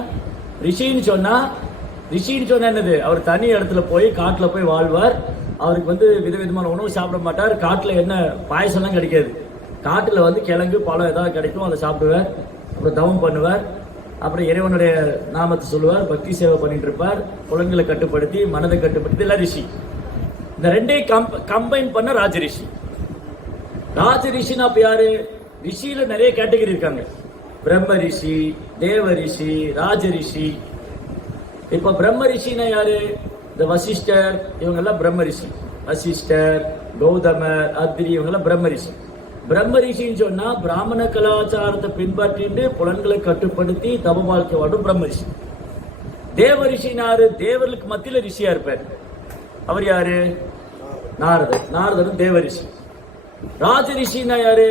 ரிஷின்னு சொன்னா என்னது? அவர் தனி இடத்துல போய் காட்டுல போய் வாழ்வார். அவருக்கு வந்து விதவிதமான உணவு சாப்பிட மாட்டார். காட்டுல என்ன பாயசம்லாம் கிடைக்காது. காட்டுல வந்து கிழங்கு பழம் ஏதாவது கிடைக்கும், அதை சாப்பிடுவார். அப்புறம் தவம் பண்ணுவார். அப்புறம் இறைவனுடைய நாமத்தை சொல்லுவார், பக்தி சேவை பண்ணிட்டு இருப்பார். புலன்களை கட்டுப்படுத்தி மனதை கட்டுப்படுத்தி எல்லாம் ரிஷி. இந்த ரெண்டையும் கம்பைன் பண்ண ராஜ ரிஷி. ராஜ ரிஷினா அப்ப யாரு? ரிஷியில நிறைய கேட்டகரி இருக்காங்க. பிரம்ம ரிஷி, தேவ ரிஷி, ராஜ ரிஷி. இப்ப பிரம்ம ரிஷினா யாரு? இந்த வசிஷ்டர், இவங்க எல்லாம் பிரம்ம ரிஷி. வசிஷ்டர், கௌதமர், அத்ரி, இவங்க எல்லாம் பிரம்ம ரிஷி. பிரம்ம ரிஷின்னு சொன்னா பிராமண கலாச்சாரத்தை பின்பற்றிட்டு புலன்களை கட்டுப்படுத்தி தப வாழ்க்கை வாடும் பிரம்ம ரிஷி. தேவ ரிஷினாரு? தேவர்களுக்கு மத்தியில ரிஷியா இருப்பார். அவர் யாரு? நாரதர். நாரதரும் தேவ ரிஷி. ராஜ ரிஷினா யாரு?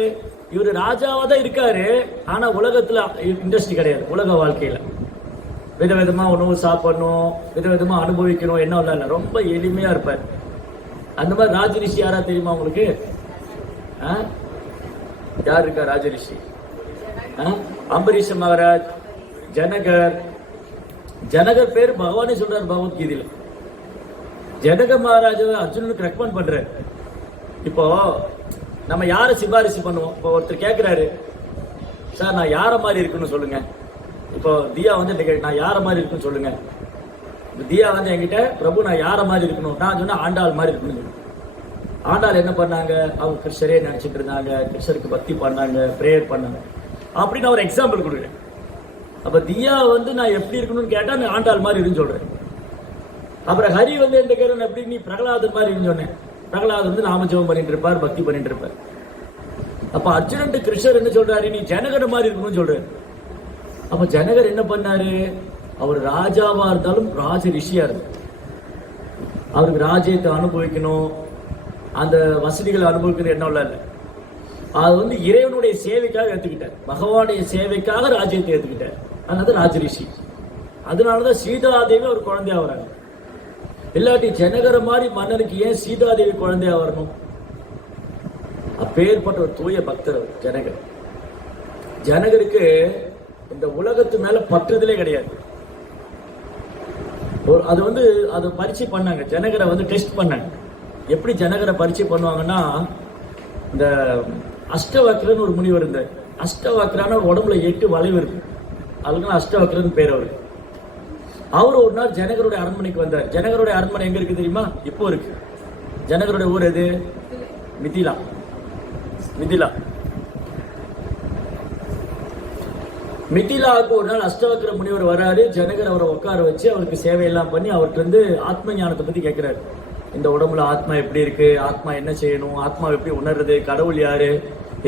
இவரு ராஜாவா தான் இருக்காரு, ஆனா உலகத்துல இண்டஸ்ட்ரி கிடையாது. உலக வாழ்க்கையில விதவிதமா உணவு சாப்பிடணும், விதவிதமா அனுபவிக்கணும், என்ன இல்ல, ரொம்ப எளிமையா இருப்பார். அந்த மாதிரி ராஜ ரிஷி யாரா தெரியுமா உங்களுக்கு? யார் இருக்கா ராஜ ரிஷி? அம்பரீஷ மகாராஜ், ஜனகர். ஜனகர் பேர் பகவானே சொல்றாரு பகவத்கீதையில. ஜனக மகாராஜ அர்ஜுனனுக்கு ரெக்கமெண்ட் பண்றாரு. இப்போ நம்ம யாரை சிபாரிசு பண்ணுவோம்? இப்போ ஒருத்தர் கேட்கிறாரு, சார் நான் யார மாதிரி இருக்குன்னு சொல்லுங்க. இப்போ தியா வந்து நான் யார மாதிரி இருக்குன்னு சொல்லுங்க. தியா வந்து என்கிட்ட, பிரபு நான் யார மாதிரி இருக்கணும், நான் சொன்னா ஆண்டாள் மாதிரி இருக்கணும். ஆண்டாள் என்ன பண்ணாங்க? அவங்க கிருஷ்ணரே நினைச்சிட்டு இருந்தாங்க, கிருஷ்ணருக்கு பக்தி பண்ணாங்க, பிரேயர் பண்ணாங்க. அப்படின்னு ஒரு எக்ஸாம்பிள் கொடுக்குறேன். அப்ப தியா வந்து நான் எப்படி இருக்கணும்னு கேட்டா நான் ஆண்டாள் மாதிரி இருக்குன்னு சொல்றேன். அப்புறம் ஹரி வந்து எந்த கேரன் எப்படி, நீ பிரகலாதன் மாதிரி இருக்குன்னு சொன்னேன். பிரகலாதன் வந்து நாமஜபம் பண்ணிட்டு இருப்பார், பக்தி பண்ணிட்டு இருப்பார். அப்ப அர்ஜுனன் கிருஷ்ணர் என்ன சொல்றாரு? நீ ஜனகர் மாதிரி இருக்கணும்னு சொல்றாரு. அப்ப ஜனகர் என்ன பண்ணாரு? அவர் ராஜாவா இருந்தாலும் ராஜ ரிஷியா இருந்தார். அவருக்கு ராஜ்யத்தை அனுபவிக்கணும், அந்த வசதிகளை அனுபவிக்கணும் என்ன இல்ல. அது வந்து இறைவனுடைய சேவைக்காக ஏத்துக்கிட்டார், பகவானுடைய சேவைக்காக ராஜ்யத்தை ஏத்துக்கிட்டார். அதனால ராஜ ரிஷி. அதனாலதான் சீதாதேவி ஒரு குழந்தையா வராங்க. இல்லாட்டி ஜனகர மாதிரி மன்னனுக்கு ஏன் சீதாதேவி குழந்தையா வரணும்? அப்பேற்பட்ட ஒரு தூய பக்தர் ஜனகர். ஜனகருக்கு இந்த உலகத்து மேல பற்றுதலே கிடையாது. அது வந்து அதை பரீட்சை பண்ணாங்க, ஜனகரை வந்து டெஸ்ட் பண்ணாங்க. எப்படி ஜனகரை பரீட்சை பண்ணுவாங்கன்னா, இந்த அஷ்டவக்ரன் ஒரு முனிவர் இருந்தார். அஷ்டவக்ரான உடம்புல 8 வளைவு இருக்கு, அதுக்கு அஷ்டவக்ரன் பேர் அவரு. அவர் ஒரு நாள் ஜனகருடைய அரண்மனைக்கு வந்தார். ஜனகருடைய அரண்மனை எங்க இருக்கு தெரியுமா? இப்போ இருக்கு. ஜனகருடைய ஊர் எது? மிதிலா. மிதிலா. மிதிலாவுக்கு ஒரு நாள் அஷ்டவக்ர முனிவர் வராரு. ஜனகர் அவரை உட்கார வச்சு அவருக்கு சேவையெல்லாம் பண்ணி அவர்கிட்ட இருந்து ஆத்ம ஞானத்தை பத்தி கேட்கிறாரு. இந்த உடம்புல ஆத்மா எப்படி இருக்கு, ஆத்மா என்ன செய்யணும், ஆத்மா எப்படி உணர்றது, கடவுள் யாரு,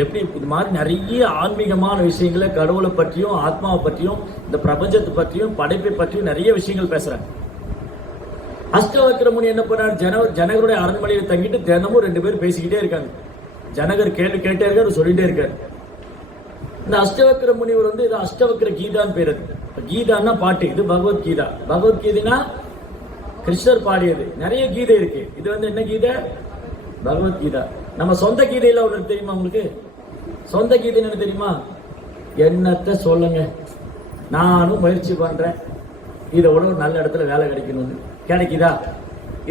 எப்படி, இது மாதிரி நிறைய ஆன்மீகமான விஷயங்களை கடவுளை பற்றியும் ஆத்மாவை பற்றியும் இந்த பிரபஞ்சத்தை பற்றியும் படைப்பை பற்றியும் நிறைய விஷயங்கள் பேசுறாங்க. அஷ்டவக்ர முனி என்ன பண்ணாரு? ஜனகருடைய அரண்மனையில் தங்கிட்டு தினமும் 2 பேர் பேசிக்கிட்டே இருக்காங்க. ஜனகர் கேள்வி கேட்டே இருக்காரு, சொல்லிட்டே இருக்காரு. இந்த அஷ்டவக்ர முனிவர் வந்து இது அஷ்டவக்ர கீதான்னு பேரு. கீதான்னா பாட்டு, இது பகவத்கீதா. பகவத்கீதைனா கிருஷ்ணர் பாடியது. நிறைய கீதை இருக்கு. இது வந்து என்ன கீதை? பகவத்கீதா. நம்ம சொந்த கீதையில ஒண்ணு தெரியுமா உங்களுக்கு? சொந்த கீதை என்ன தெரியுமா? என்னத்த சொல்லுங்க, நானும் முயற்சி பண்றேன், இதை விட ஒரு நல்ல இடத்துல வேலை கிடைக்கணும்னு. கிடைக்குதா?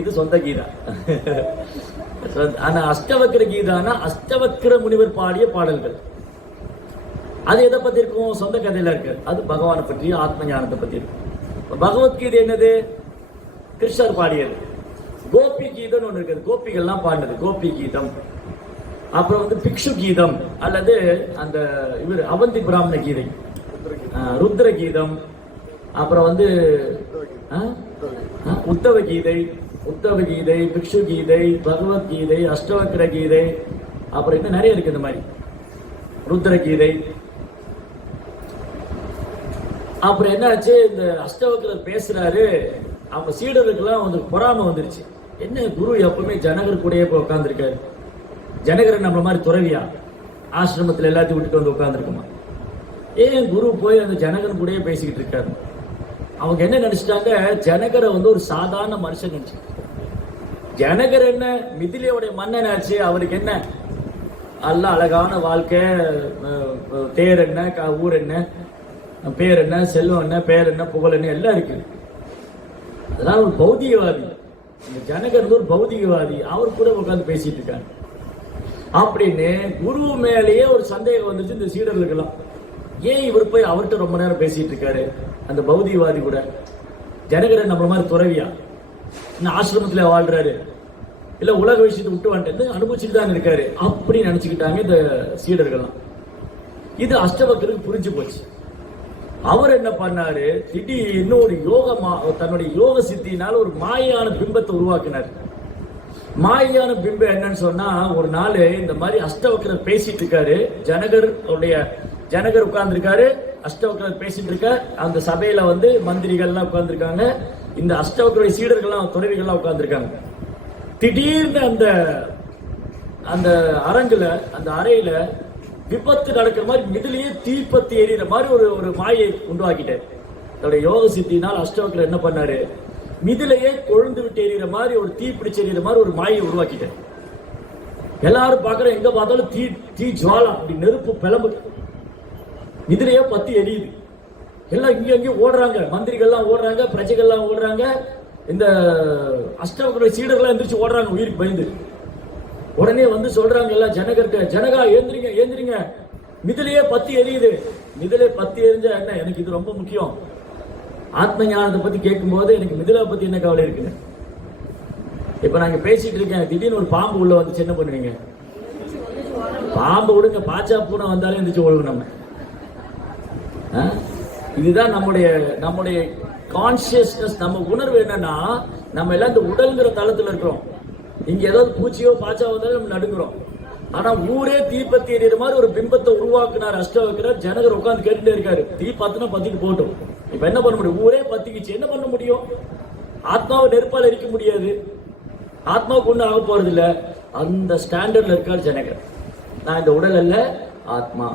இது சொந்த கீதா. ஆனா அஷ்டவக்கிர கீதானா அஷ்டவக்கிர முனிவர் பாடிய பாடல்கள். அது எதை பத்தி இருக்கும்? சொந்த கதையில இருக்கு. அது பகவானை பற்றி, ஆத்ம ஞானத்தை பத்தி இருக்கும். பகவத்கீதை என்னது? கிருஷ்ணர் பாடியது. கோபி கீதம் ஒன்று இருக்குது, கோபிகள்லாம் பாடினது கோபி கீதம். அப்புறம் வந்து பிக்ஷு கீதம் அல்லது அந்த இவர் அவந்தி பிராமண கீதை, ருத்ர கீதம். அப்புறம் வந்து உத்தவ கீதை, பிக்ஷு கீதை, பகவத்கீதை, அஷ்டவக்கிர கீதை, அப்புறம் இன்னும் நிறைய இருக்கு இந்த மாதிரி. ருத்ர கீதை. அப்புறம் என்னாச்சு, இந்த அஷ்டவக்கிரர் பேசுறாரு, அவங்க சீடர்களுக்கெல்லாம் வந்து பொறாமை வந்துருச்சு. என்ன குரு எப்பவுமே ஜனகர் கூடயே போய் உட்காந்துருக்காரு, ஜனகர் நம்மள மாதிரி துறவியா, ஆசிரமத்தில் எல்லாத்தையும் விட்டுட்டு வந்து உட்காந்துருக்குமா, ஏன் குரு போய் அந்த ஜனகர் கூடயே பேசிக்கிட்டு இருக்காரு? அவங்க என்ன நினைச்சிட்டாங்க, ஜனகரை வந்து ஒரு சாதாரண மனுஷன் நினைச்சு. ஜனகர் என்ன மிதிலையோடைய மன்னன் ஆச்சு, அவருக்கு என்ன நல்ல அழகான வாழ்க்கை, தேர் என்ன, ஊர் என்ன, பேர் என்ன, செல்வம் என்ன, பேர் என்ன, புகழ் என்ன, எல்லாம் இருக்கு. அதனால ஒரு பௌதிகவாதி. இந்த ஜனகர் ஒரு பௌதிகவாதி, அவர் கூட உட்காந்து பேசிட்டு இருக்காங்க அப்படின்னு குரு மேலேயே ஒரு சந்தேகம் வந்துச்சு இந்த சீடர்களுக்கெல்லாம். ஏன் இவர் போய் அவர்கிட்ட ரொம்ப நேரம் பேசிட்டு இருக்காரு, அந்த பௌதிகவாதி கூட? ஜனகர் நம்மள மாதிரி துறவியா, இந்த ஆசிரமத்துல வாழ்றாரு, இல்ல உலக விஷயத்தை விட்டு வந்துட்டு அனுபவிச்சுட்டு தான் இருக்காரு அப்படி நினைச்சுக்கிட்டாங்க இந்த சீடர்கள்லாம். இது அஷ்டவக்கருக்கு புரிஞ்சு போச்சு. அவர் என்ன பண்ணாரு, திடீர்னு ஒரு தன்னுடைய யோக சித்தினால ஒரு மாயான பிம்பத்தை உருவாக்கினார். மாயான பிம்பம் என்னன்னு சொன்னா, ஒரு நாள் இந்த மாதிரி அஷ்டவக்கரர் பேசிட்டு இருக்காரு, ஜனகர் உட்கார்ந்து இருக்காரு, அஷ்டவக்கரர் பேசிட்டு இருக்க. அந்த சபையில வந்து மந்திரிகள்லாம் உட்கார்ந்து இருக்காங்க, இந்த அஷ்டவக்கருடைய சீடர்கள்லாம் துறவிகள்லாம் உட்கார்ந்து இருக்காங்க. திடீர்னு அந்த அரங்குல, அந்த அறையில விபத்து நடக்கிற மாதிரி மிதிலேயே தீப்பத்தி எறிகிற மாதிரி ஒரு மாயை உண்டாக்கிட்டார். தன்னுடைய யோக சித்தினால் அஷ்டவக்கரர் என்ன பண்ணாரு, மிதிலையே கொழுந்து விட்டு எறிகிற மாதிரி, ஒரு தீ பிடிச்சு எறிகிற மாதிரி ஒரு மாயை உருவாக்கிட்டார். எல்லாரும் பாக்குற, எங்க பார்த்தாலும் தீ ஜுவாலா, அப்படி நெருப்பு பிளம்பு, மிதிலையே பத்தி எரியுது. எல்லாம் இங்க அங்கேயும் ஓடுறாங்க, மந்திரிகள்லாம் ஓடுறாங்க, பிரஜைகள்லாம் ஓடுறாங்க, இந்த அஷ்டவக்கருடைய சீடர்கள்லாம் எந்திரிச்சு ஓடுறாங்க உயிருக்கு பயந்து. உடனே வந்து சொல்றாங்க எல்லாம் ஜனகர்கிட்ட, ஜனகா ஏந்திரிங்க ஏந்திரிங்க, மிதிலையே பத்தி எரியுது. மிதிலே பத்தி எரிஞ்சா என்ன, எனக்கு இது ரொம்ப முக்கியம். ஆத்ம ஞானத்தை பத்தி கேட்கும் போது எனக்கு மிதிலை பத்தி என்ன கவலை இருக்குது? இப்ப நாங்க பேசிட்டு இருக்கேன், திடீர்னு ஒரு பாம்பு உள்ள வந்து என்ன பண்ணுவீங்க? பாம்பு விடுங்க, பாச்சா பூனை வந்தாலும் எந்திரிச்சு ஓடுவோம் நம்ம. இதுதான் நம்முடைய கான்சியஸ்னஸ். நம்ம உணர்வு என்னன்னா, நம்ம எல்லாம் இந்த உடல்ங்கிற தளத்துல இருக்கிறோம். இங்க ஏதாவது பூச்சியோ பாச்சா வந்தாலும் நம்ம நடுங்குறோம். ஆனா ஊரே தீப்பத்தி எறிகிற மாதிரி ஒரு பிம்பத்தை உருவாக்குனார் அஷ்டவக்கரர். ஜனகர் உட்கார்ந்து கேட்டுட்டே இருக்காரு, தீ பத்தினா பத்திட்டு போட்டோம், இப்ப என்ன பண்ண முடியும்? ஊரே பத்திக்கிச்சு, என்ன பண்ண முடியும்? ஆத்மாவை நெருப்பால் எரிக்க முடியாது, ஆத்மாவுக்கு ஒண்ணு ஆக போறது இல்ல. அந்த ஸ்டாண்டர்ட்ல இருக்காரு ஜனகர். நான் இந்த உடல் அல்ல, ஆத்மா.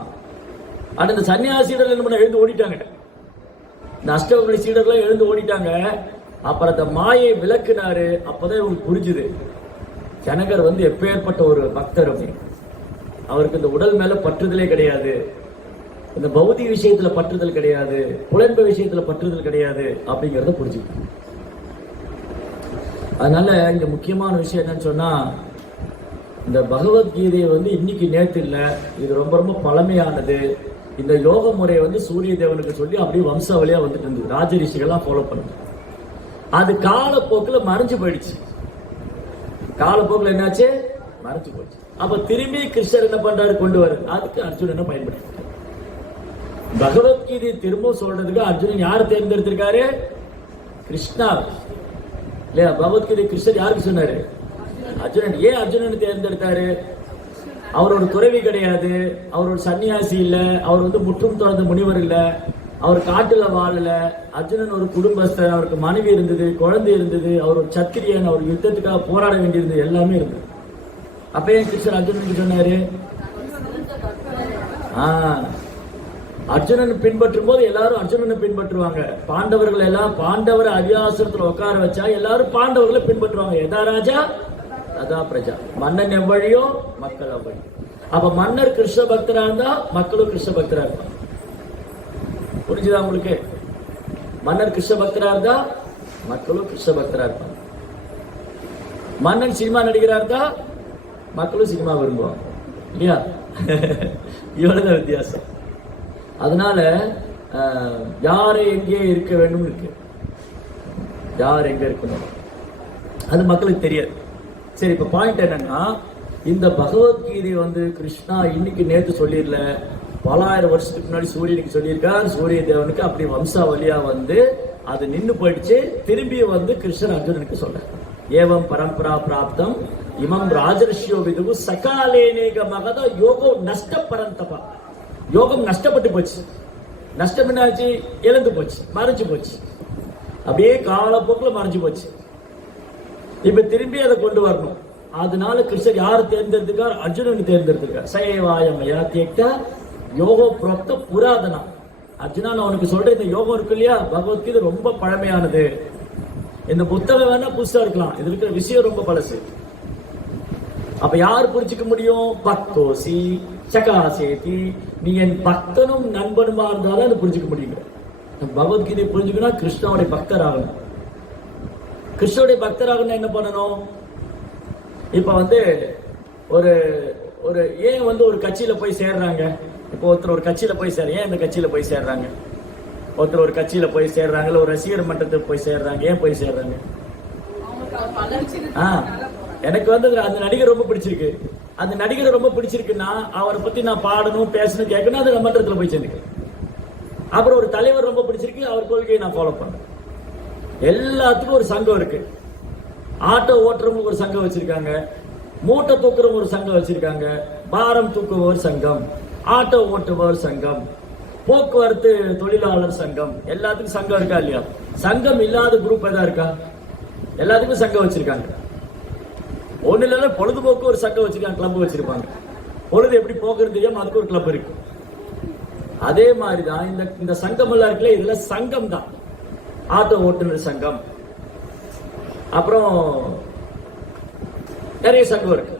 ஆனா இந்த சன்னியாசிகள் என்ன பண்ண, எழுந்து ஓடிட்டாங்க. இந்த அஷ்டவக்கர சீடர்கள் எழுந்து ஓடிட்டாங்க. அப்புறம் அந்த மாயை விளக்குனாரு. அப்பதான் இவங்களுக்கு புரிஞ்சுது, ஜனகர் வந்து எப்பேற்பட்ட ஒரு பக்தர் அப்படின்னு. அவருக்கு இந்த உடல் மேல பற்றுதலே கிடையாது, இந்த பௌதிக விஷயத்துல பற்றுதல் கிடையாது, புலன்ப விஷயத்துல பற்றுதல் கிடையாது அப்படிங்கறத புரிஞ்சுக்கிட்டாங்க. அதனால இங்க முக்கியமான விஷயம் என்னன்னு சொன்னா, இந்த பகவத்கீதையை வந்து இன்னைக்கு நேற்று இல்ல, இது ரொம்ப ரொம்ப பழமையானது. இந்த யோக முறையை வந்து சூரிய தேவனுக்கு சொல்லி அப்படியே வம்சாவளியா வந்துட்டு இருந்தது, ராஜரிஷிகள்லாம் ஃபாலோ பண்ணுது. அது காலப்போக்கில் மறைஞ்சு போயிடுச்சு. காலப்போக்கில் என்னாச்சு, மறைஞ்சு போயிடுச்சு. அப்ப திரும்பி கிருஷ்ணர் என்ன பண்றாரு, கொண்டு வர. அதுக்கு அர்ஜுனனை பயன்படுத்த. பகவத்கீதை திரும்ப சொல்றதுக்கு அர்ஜுனன் யாரை தேர்ந்தெடுத்திருக்காரு? கிருஷ்ணா இல்லையா? பகவத்கீதை கிருஷ்ணர் யாருக்கு சொன்னாரு? அர்ஜுனன். ஏன் அர்ஜுனன் தேர்ந்தெடுத்தாரு? அவர் ஒரு துறவி கிடையாது, அவர் ஒரு சன்னியாசி இல்ல, அவர் வந்து முற்றும் தொடர்ந்த முனிவர் இல்ல, அவர் காட்டுல வாழல. அர்ஜுனன் ஒரு குடும்பஸ்தர், அவருக்கு மனைவி இருந்தது, குழந்தை இருந்தது, அவர் ஒரு சத்திரியன், அவர் யுத்தத்துக்காக போராட வேண்டியிருந்தது, எல்லாமே இருந்தது. அப்ப ஏன் கிருஷ்ணர் அர்ஜுனனுக்கு சொன்னாரு? அர்ஜுனன் பின்பற்றும் போது எல்லாரும் அர்ஜுனனை பின்பற்றுவாங்க. பாண்டவர்கள் எல்லாம் பாண்டவரை அரியாசனத்துல உட்கார வச்சா எல்லாரும் பாண்டவர்களை பின்பற்றுவாங்க. எதா ராஜா அதா பிரஜா. மன்னன் எவ்வழியோ மக்கள் அவ்வழி. அப்ப மன்னர் கிருஷ்ண பக்தரா இருந்தா மக்களும் கிருஷ்ண பக்தரா இருப்பாங்க. புரிஞ்சுதா உங்களுக்கு? மன்னர் கிருஷ்ண பக்தரா இருந்தா மக்களும் கிருஷ்ண பக்தரா இருப்பாங்க. மன்னன் சினிமா நடிகரா இருந்தா மக்களும் சினிமா விரும்புவாங்க இல்லையா? இவ்வளவுதான் வித்தியாசம். அதனால யாரை எங்கே இருக்க வேண்டும் இருக்கு, யார் எங்க இருக்கணும் அது மக்களுக்கு தெரியாது. சரி, இப்ப பாயிண்ட் என்னன்னா, இந்த பகவத்கீதை வந்து கிருஷ்ணா இன்னைக்கு நேற்று சொல்லிடல, பல ஆயிரம் வருஷத்துக்கு முன்னாடி சூரியனுக்கு சொல்லியிருக்கார். சூரிய தேவனுக்கு அப்படி வம்சாவளியா வந்து அது நின்று போயிடுச்சு. திரும்பி வந்து கிருஷ்ணன் அர்ஜுனனுக்கு சொல்ற, ஏவம் பரம்பரா பிராப்தம் இமம் ராஜர்ஷியோ விதுவு சகாலேனேக மகத யோகம் நஷ்ட பரந்தபா. யோகம் நஷ்டப்பட்டு போச்சு. நஷ்டம் என்னாச்சு? இழந்து போச்சு, மறைஞ்சு போச்சு, அப்படியே காலப்போக்கில் மறைஞ்சு போச்சு. இப்ப திரும்பி அதை கொண்டு வரணும். அதனால கிருஷ்ணர் யார் தேர்ந்தெடுத்துக்கார்? அர்ஜுனனுக்கு தேர்ந்தெடுத்துக்கார். சயவாயமயா தியக்தா யோகோ புரோக்த புராதனா. அர்ஜுனா, நான் உனக்கு சொல்றேன், இந்த யோகம் இருக்கு இல்லையா, பகவத்கீதை ரொம்ப பழமையானது. இந்த புத்தகம் வேணா புதுசா இருக்கலாம், இது இருக்கிற விஷயம் ரொம்ப பழசு. அப்ப யார் புரிஞ்சுக்க முடியும்? பக்தோசி சகாசேதி, நீ என் பக்தனும் நண்பனுமா இருந்தாலும் அதை புரிஞ்சுக்க முடியுங்க. பகவத்கீதை புரிஞ்சுக்கணும், கிருஷ்ணாவுடைய பக்தர் ஆகணும். கிருஷ்ணனுடைய பக்தராக என்ன பண்ணணும்? இப்ப வந்து ஒரு ஒரு ஏன் வந்து ஒரு கட்சியில போய் சேர்றாங்க? இப்போ ஒருத்தர் ஒரு கட்சியில போய் ஏன் இந்த கட்சியில போய் சேர்றாங்க? ஒருத்தர் ஒரு கட்சியில போய் சேர்றாங்க, ஒரு ரசிகர் மன்றத்துக்கு போய் சேர்றாங்க. ஏன் போய் சேர்றாங்க? எனக்கு வந்து அந்த நடிகர் ரொம்ப பிடிச்சிருக்கு. அந்த நடிகரை ரொம்ப பிடிச்சிருக்குன்னா அவரை பத்தி நான் பாடணும், பேசணும், கேட்கணும், அந்த மன்றத்துல போய் சேர்ந்துக்கிறேன். அப்புறம் ஒரு தலைவர் ரொம்ப பிடிச்சிருக்கு, அவர் கொள்கையை நான் ஃபாலோ பண்றேன். எல்லாத்துக்கும் ஒரு சங்கம் இருக்கு. ஆட்டோ ஓட்டுறவங்க ஒரு சங்கம் வச்சிருக்காங்க, மூட்டை தூக்குறவங்க ஒரு சங்கம் வச்சிருக்காங்க, பாரம் தூக்குபவர் சங்கம், ஆட்டோ ஓட்டுபவர் சங்கம், போக்குவரத்து தொழிலாளர் சங்கம், எல்லாத்துக்கும் சங்கம் இருக்கா இல்லையா? சங்கம் இல்லாத குரூப் ஏதா இருக்கா? எல்லாத்துக்கும் சங்கம் வச்சிருக்காங்க. ஒண்ணு இல்ல, பொழுதுபோக்கு ஒரு சங்கம் வச்சிருக்காங்க, கிளப் வச்சிருப்பாங்க. பொழுது எப்படி போக்குறது தெரியாம அதுக்கு ஒரு கிளப் இருக்கு. அதே மாதிரிதான் இந்த சங்கம் எல்லாம் இருக்குல்ல, இதுல சங்கம் தான். ஆட்டோ ஓட்டுநர் சங்கம், அப்புறம் நிறைய சங்கம் இருக்கு.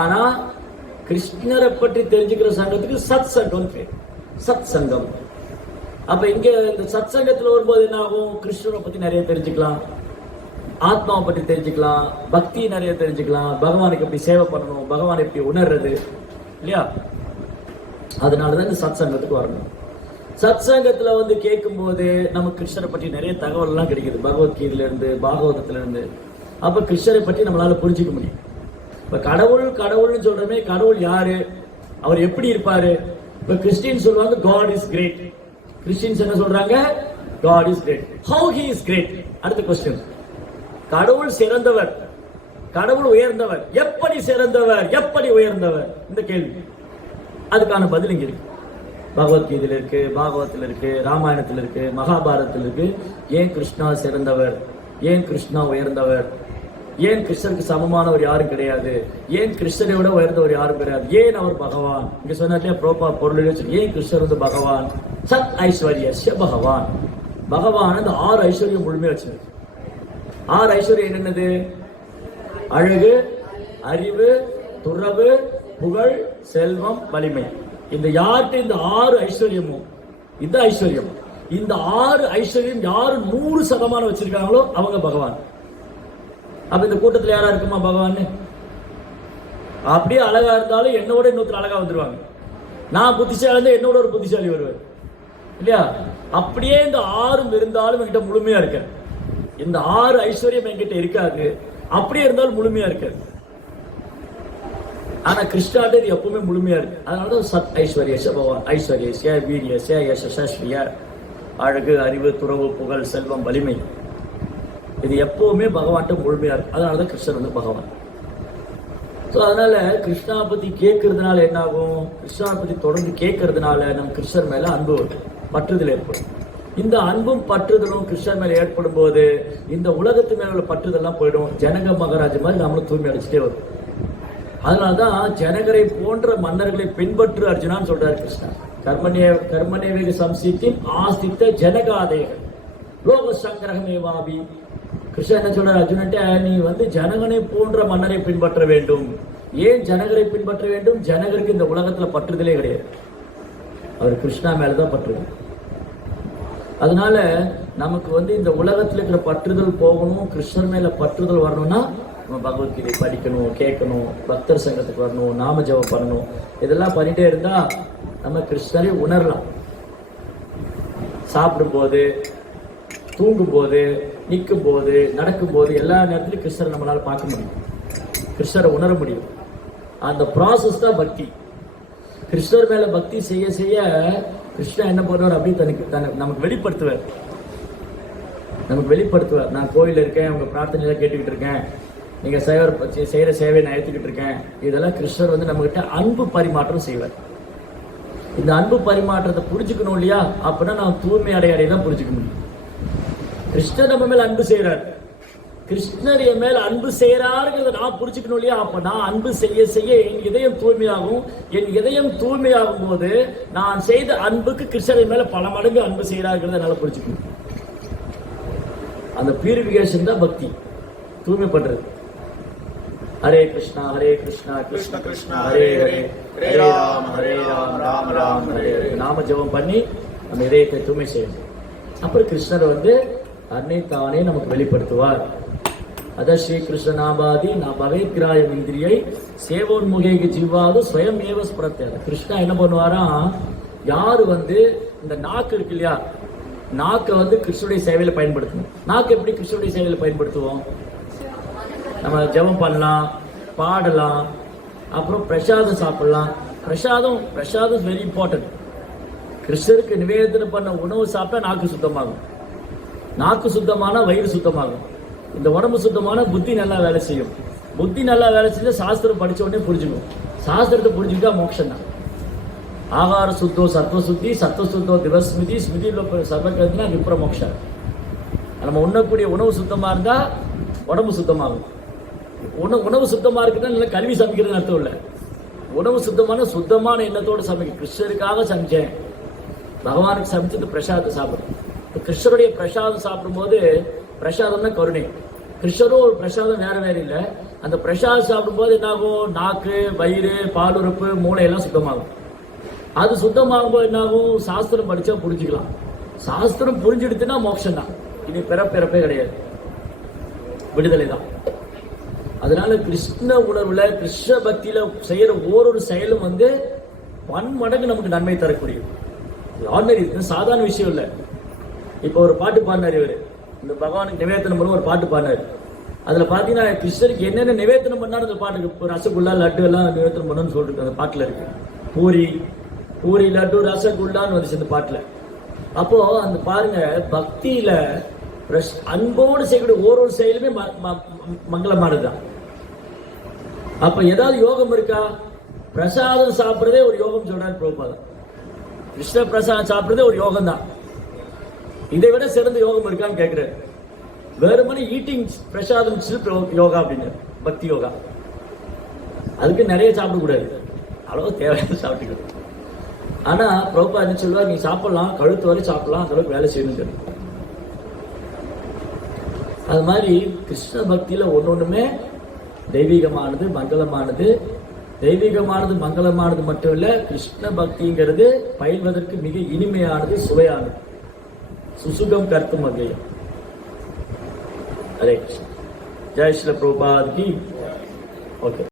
ஆனா கிருஷ்ணரை பற்றி தெரிஞ்சுக்கிற சங்கத்துக்கு சத் சங்கம், சத் சங்கம். அப்ப இங்க இந்த சத் சங்கத்துல வரும்போது என்ன ஆகும்? கிருஷ்ணரை பத்தி நிறைய தெரிஞ்சுக்கலாம், ஆத்மாவை பற்றி தெரிஞ்சுக்கலாம், பக்தி நிறைய தெரிஞ்சுக்கலாம், பகவானுக்கு எப்படி சேவை பண்ணணும், பகவான் எப்படி உணர்றது இல்லையா? அதனாலதான் இந்த சத் சங்கத்துக்கு வரணும். சத் சங்கத்துல வந்து கேட்கும் போது நமக்கு கிருஷ்ணரை பற்றி நிறைய தகவல் எல்லாம் கிடைக்குது, பகவத்கீதையில இருந்து, பாகவதத்துல இருந்து. அப்ப கிருஷ்ணரை பற்றி நம்மளால புரிஞ்சுக்க முடியும். இப்ப கடவுள்னு சொல்றமே, கடவுள் யாரு, அவர் எப்படி இருப்பாரு? இப்ப கிறிஸ்டியன் சொல்லுவாங்க God is great. கிறிஸ்டியன்ஸ் என்ன சொல்றாங்க? God is great. How he is great? அடுத்த கொஸ்டின், கடவுள் சிறந்தவர், கடவுள் உயர்ந்தவர், எப்படி சிறந்தவர், எப்படி உயர்ந்தவர்? இந்த கேள்வி, அதுக்கான பதில் இங்க இருக்கு. பகவத்கீதையில இருக்கு, பாகவத்தில் இருக்கு, ராமாயணத்தில் இருக்கு, மகாபாரதத்தில் இருக்கு. ஏன் கிருஷ்ணா சிறந்தவர், ஏன் கிருஷ்ணா உயர்ந்தவர், ஏன் கிருஷ்ணருக்கு சமமானவர் யாரும் கிடையாது, ஏன் கிருஷ்ணரை விட உயர்ந்தவர் யாரும் கிடையாது, ஏன் அவர் பகவான்? இங்க சொன்னாலே ப்ரோப்பா பொருள், ஏன் கிருஷ்ணர் வந்து பகவான்? சத் ஐஸ்வர்ய பகவான். பகவான் அந்த 6 ஐஸ்வர்யம் முழுமையா வச்சிருக்கு. 6 ஐஸ்வர்யம் என்னென்னது? அழகு, அறிவு, துறவு, புகழ், செல்வம், வலிமை. இந்த யார்கிட்ட இந்த 6 ஐஸ்வர்யமும், இந்த ஐஸ்வர்யம், இந்த 6 ஐஸ்வர்யம் யாரு 100% வச்சிருக்காங்களோ அவங்க பகவான். அப்ப இந்த கூட்டத்தில் யாரா இருக்குமா பகவான்? அப்படியே அழகா இருந்தாலும் என்னோட இன்னொருத்தர் அழகா வந்துருவாங்க. நான் புத்திசாலி இருந்தா என்னோட ஒரு புத்திசாலி வருவார் இல்லையா? அப்படியே இந்த 6 இருந்தாலும் என்கிட்ட முழுமையா இருக்க. இந்த 6 ஐஸ்வர்யம் என்கிட்ட இருக்காது, அப்படியே இருந்தாலும் முழுமையா இருக்காது. ஆனா கிருஷ்ணாட்ட இது எப்பவுமே முழுமையா இருக்கு. அதனாலதான் சத் ஐஸ்வர்ய பகவான். ஐஸ்வர்ய, வீரிய, யசஸ்விய, அழகு, அறிவு, துறவு, புகழ், செல்வம், வலிமை, இது எப்பவுமே பகவான்கிட்ட முழுமையா இருக்கு. அதனாலதான் கிருஷ்ணர் வந்து பகவான். அதனால கிருஷ்ணா பத்தி கேட்கறதுனால என்ன ஆகும்? கிருஷ்ணா பத்தி தொடர்ந்து கேட்கறதுனால நம்ம கிருஷ்ணர் மேல அன்பு பற்றுதல் ஏற்படும். இந்த அன்பும் பற்றுதலும் கிருஷ்ணர் மேல ஏற்படும் போது இந்த உலகத்து மேல உள்ள பற்றுதெல்லாம் போயிடும். ஜனக மகாராஜ் மாதிரி நம்மளும் தூய்மை அடிச்சுட்டே வரும். அதனாலதான் ஜனகரை போன்ற மன்னர்களை பின்பற்று அர்ஜுனான்னு சொல்றாரு கிருஷ்ணா. கர்மனேவேக சம்சித்தின் ஆஸ்தித்த ஜனகாதேக லோக சங்கிரகமேவாபி. கிருஷ்ணன் என்ன சொல்றாரு அர்ஜுனன்ட்ட? நீ வந்து ஜனகனை போன்ற மன்னரை பின்பற்ற வேண்டும். ஏன் ஜனகரை பின்பற்ற வேண்டும்? ஜனகருக்கு இந்த உலகத்துல பற்றுதலே கிடையாது, அவர் கிருஷ்ணா மேலதான் பற்றுது. அதனால நமக்கு இந்த உலகத்துல இருக்கிற பற்றுதல் போகணும், கிருஷ்ணர் மேல பற்றுதல் வரணும்னா நம்ம பகவத்கீதை படிக்கணும், கேட்கணும், பக்தர் சங்கத்துக்கு வரணும், நாம ஜபம் பண்ணணும். இதெல்லாம் பண்ணிட்டே இருந்தா நம்ம கிருஷ்ணரை உணரலாம். சாப்பிடும் போது, தூங்கும் போது, நிற்கும் போது, நடக்கும் போது, எல்லா நேரத்திலும் கிருஷ்ணரை நம்மளால பார்க்க முடியும், கிருஷ்ணரை உணர முடியும். அந்த ப்ராசஸ் தான் பக்தி. கிருஷ்ணர் மேல பக்தி செய்ய செய்ய கிருஷ்ணன் என்ன பண்ணுவார், அப்படியே நமக்கு வெளிப்படுத்துவார். நான் கோயில் இருக்கேன், உங்க பிரார்த்தனையெல்லாம் கேட்டுக்கிட்டு இருக்கேன், நீங்க செய்யற சேவையை நான் ஏத்துக்கிட்டு இருக்கேன். இதெல்லாம் கிருஷ்ணர் நம்ம கிட்ட அன்பு பரிமாற்றம் செய்வார். இந்த அன்பு பரிமாற்றத்தை புரிஞ்சுக்கணும் இல்லையா? அப்படின்னா நான் தூய்மை அடைய தான் புரிஞ்சுக்க முடியும். கிருஷ்ணர் நம்ம மேல அன்பு செய்யறாரு, கிருஷ்ணர் என் மேல அன்பு செய்யறாருங்கிறத நான் புரிஞ்சுக்கணும் இல்லையா? அப்ப நான் அன்பு செய்ய செய்ய என் இதயம் தூய்மையாகும். என் இதயம் தூய்மையாகும் போது நான் செய்த அன்புக்கு கிருஷ்ணர் மேல பல மடங்கு அன்பு செய்யறாருங்கிறத என்னால புரிஞ்சுக்கணும். அந்த பியூரிபிகேஷன் தான் பக்தி, தூய்மை பண்றது. ஹரே கிருஷ்ணா கிருஷ்ண கிருஷ்ணா ஹரே ஹரே, ஹரே ராம் ராம் ராம் ஹரே ஹரே. நாம ஜெபம் பண்ணி நம்ம இதயத்தை தூய்மை செய்யணும். அப்புறம் கிருஷ்ணர் தன்னை தானே நமக்கு வெளிப்படுத்துவார். அத ஸ்ரீ கிருஷ்ண நாபாதி நான் பவேத்கிராயம் இந்திரியை சேவோன்முகேக்கு ஜீவாது ஸ்வயம் ஏவ ஸ்புரத்தியாது. கிருஷ்ணா என்ன பண்ணுவாரா, யாரு இந்த நாக்கு இருக்கு இல்லையா, நாக்கை கிருஷ்ணனுடைய சேவையில பயன்படுத்தணும். நாக்கு எப்படி கிருஷ்ணனுடைய சேவையில பயன்படுத்துவோம்? நம்ம ஜெபம் பண்ணலாம், பாடலாம், அப்புறம் பிரசாதம் சாப்பிடலாம். பிரசாதம் வெரி இம்பார்ட்டன்ட். கிருஷ்ணருக்கு நிவேதனம் பண்ண உணவு சாப்பிட்டா நாக்கு சுத்தமாகும். நாக்கு சுத்தமான வயிறு சுத்தமாகும். இந்த உடம்பு சுத்தமான புத்தி நல்லா வேலை செய்யும். புத்தி நல்லா வேலை செஞ்சா சாஸ்திரம் படிச்ச உடனே புரிஞ்சுக்கும். சாஸ்திரத்தை புரிஞ்சுக்கிட்டா மோட்சம் தான். ஆகார சுத்தோ சத்வ சுத்தி, சத்வ சுத்தோ திவஸ்மிதி, ஸ்மிதியில் சர்வகத்தினா விப்ர மோட்சம். நம்ம உண்ணக்கூடிய உணவு சுத்தமா இருந்தா உடம்பு சுத்தமாகும். உணவு சுத்தமா இருக்குன்னா நல்லா கல்வி சமைக்கிறது அர்த்தம் இல்லை. உணவு சுத்தமான எண்ணத்தோடு சமைக்க. கிருஷ்ணருக்காக சமைச்சேன், பகவானுக்கு சமைச்சது பிரசாதத்தை சாப்பிடும். கிருஷ்ணருடைய பிரசாதம் சாப்பிடும் போது, பிரசாதம்னா கருணை. கிருஷ்ணரும் ஒரு பிரசாதம் வேற இல்லை. அந்த பிரசாதம் சாப்பிடும் போது என்னாகும், நாக்கு, வயிறு, பாலுறுப்பு, மூளை எல்லாம் சுத்தமாகும். அது சுத்தமாகும் போது என்னாகும், சாஸ்திரம் படிச்சா புரிஞ்சுக்கலாம். சாஸ்திரம் புரிஞ்சுடுத்துனா மோட்சம் தான். இனி பிறப்பே கிடையாது, விடுதலை தான். அதனால கிருஷ்ண உணர்வுல, கிருஷ்ண பக்தியில செய்யற ஒவ்வொரு செயலும் பன்மடங்கு நமக்கு நன்மை தரக்கூடிய ஆர்டினரி, சாதாரண விஷயம் இல்லை. இப்ப ஒரு பாட்டு பாடினார் இவரு, இந்த பகவானுக்கு நிவேதனம் பண்ண ஒரு பாட்டு பாடினார். அதுல பாத்தீங்கன்னா கிருஷ்ணருக்கு என்னென்ன நிவேதனம் பண்ணாரு அந்த பாட்டுக்கு, ரசகுல்லா, லட்டு எல்லாம் நிவேதனம் பண்ணணும்னு சொல்லிருக்கு அந்த பாட்டுல இருக்கு. பூரி லட்டு ரசகுல்லான்னு வந்துச்சு அந்த பாட்டுல. அப்போ அந்த பாருங்க, பக்தியில அன்போடு செய்யக்கூடிய ஒவ்வொரு செயலுமே மங்களமானதுதான். அப்ப ஏதாவது யோகம் இருக்கா? பிரசாதம் சாப்பிடுறதே ஒரு யோகம் சொல்றாரு பிரபுபாதம். கிருஷ்ண பிரசாதம் சாப்பிடுறதே ஒரு யோகம் தான். இதை விட சிறந்த யோகம் இருக்கான்னு கேட்கிறாரு. வெறுமனே ஈட்டிங் பிரசாதம் யோகா அப்படின்னு, பக்தி யோகா. அதுக்கு நிறைய சாப்பிடக்கூடாது, அளவு தேவையான சாப்பிட்டுக்கணும். ஆனா பிரபுபா என்ன சொல்லுவார், நீ சாப்பிடலாம், கழுத்து வரை சாப்பிடலாம், அந்த அளவுக்கு வேலை செய்யணும். அது மாதிரி கிருஷ்ண பக்தியில ஒன்னொண்ணுமே தெய்வீகமானது, மங்களமானது. தெய்வீகமானது, மங்களமானது மட்டும் இல்ல, கிருஷ்ண பக்திங்கிறது பயில்வதற்கு மிக இனிமையானது, சுவையானது. சுசுகம் கர்த்தும் வகையம். ஹரே கிருஷ்ண. ஜெய் ஸ்ரீல பிரபுபாத் கி. ஓகே.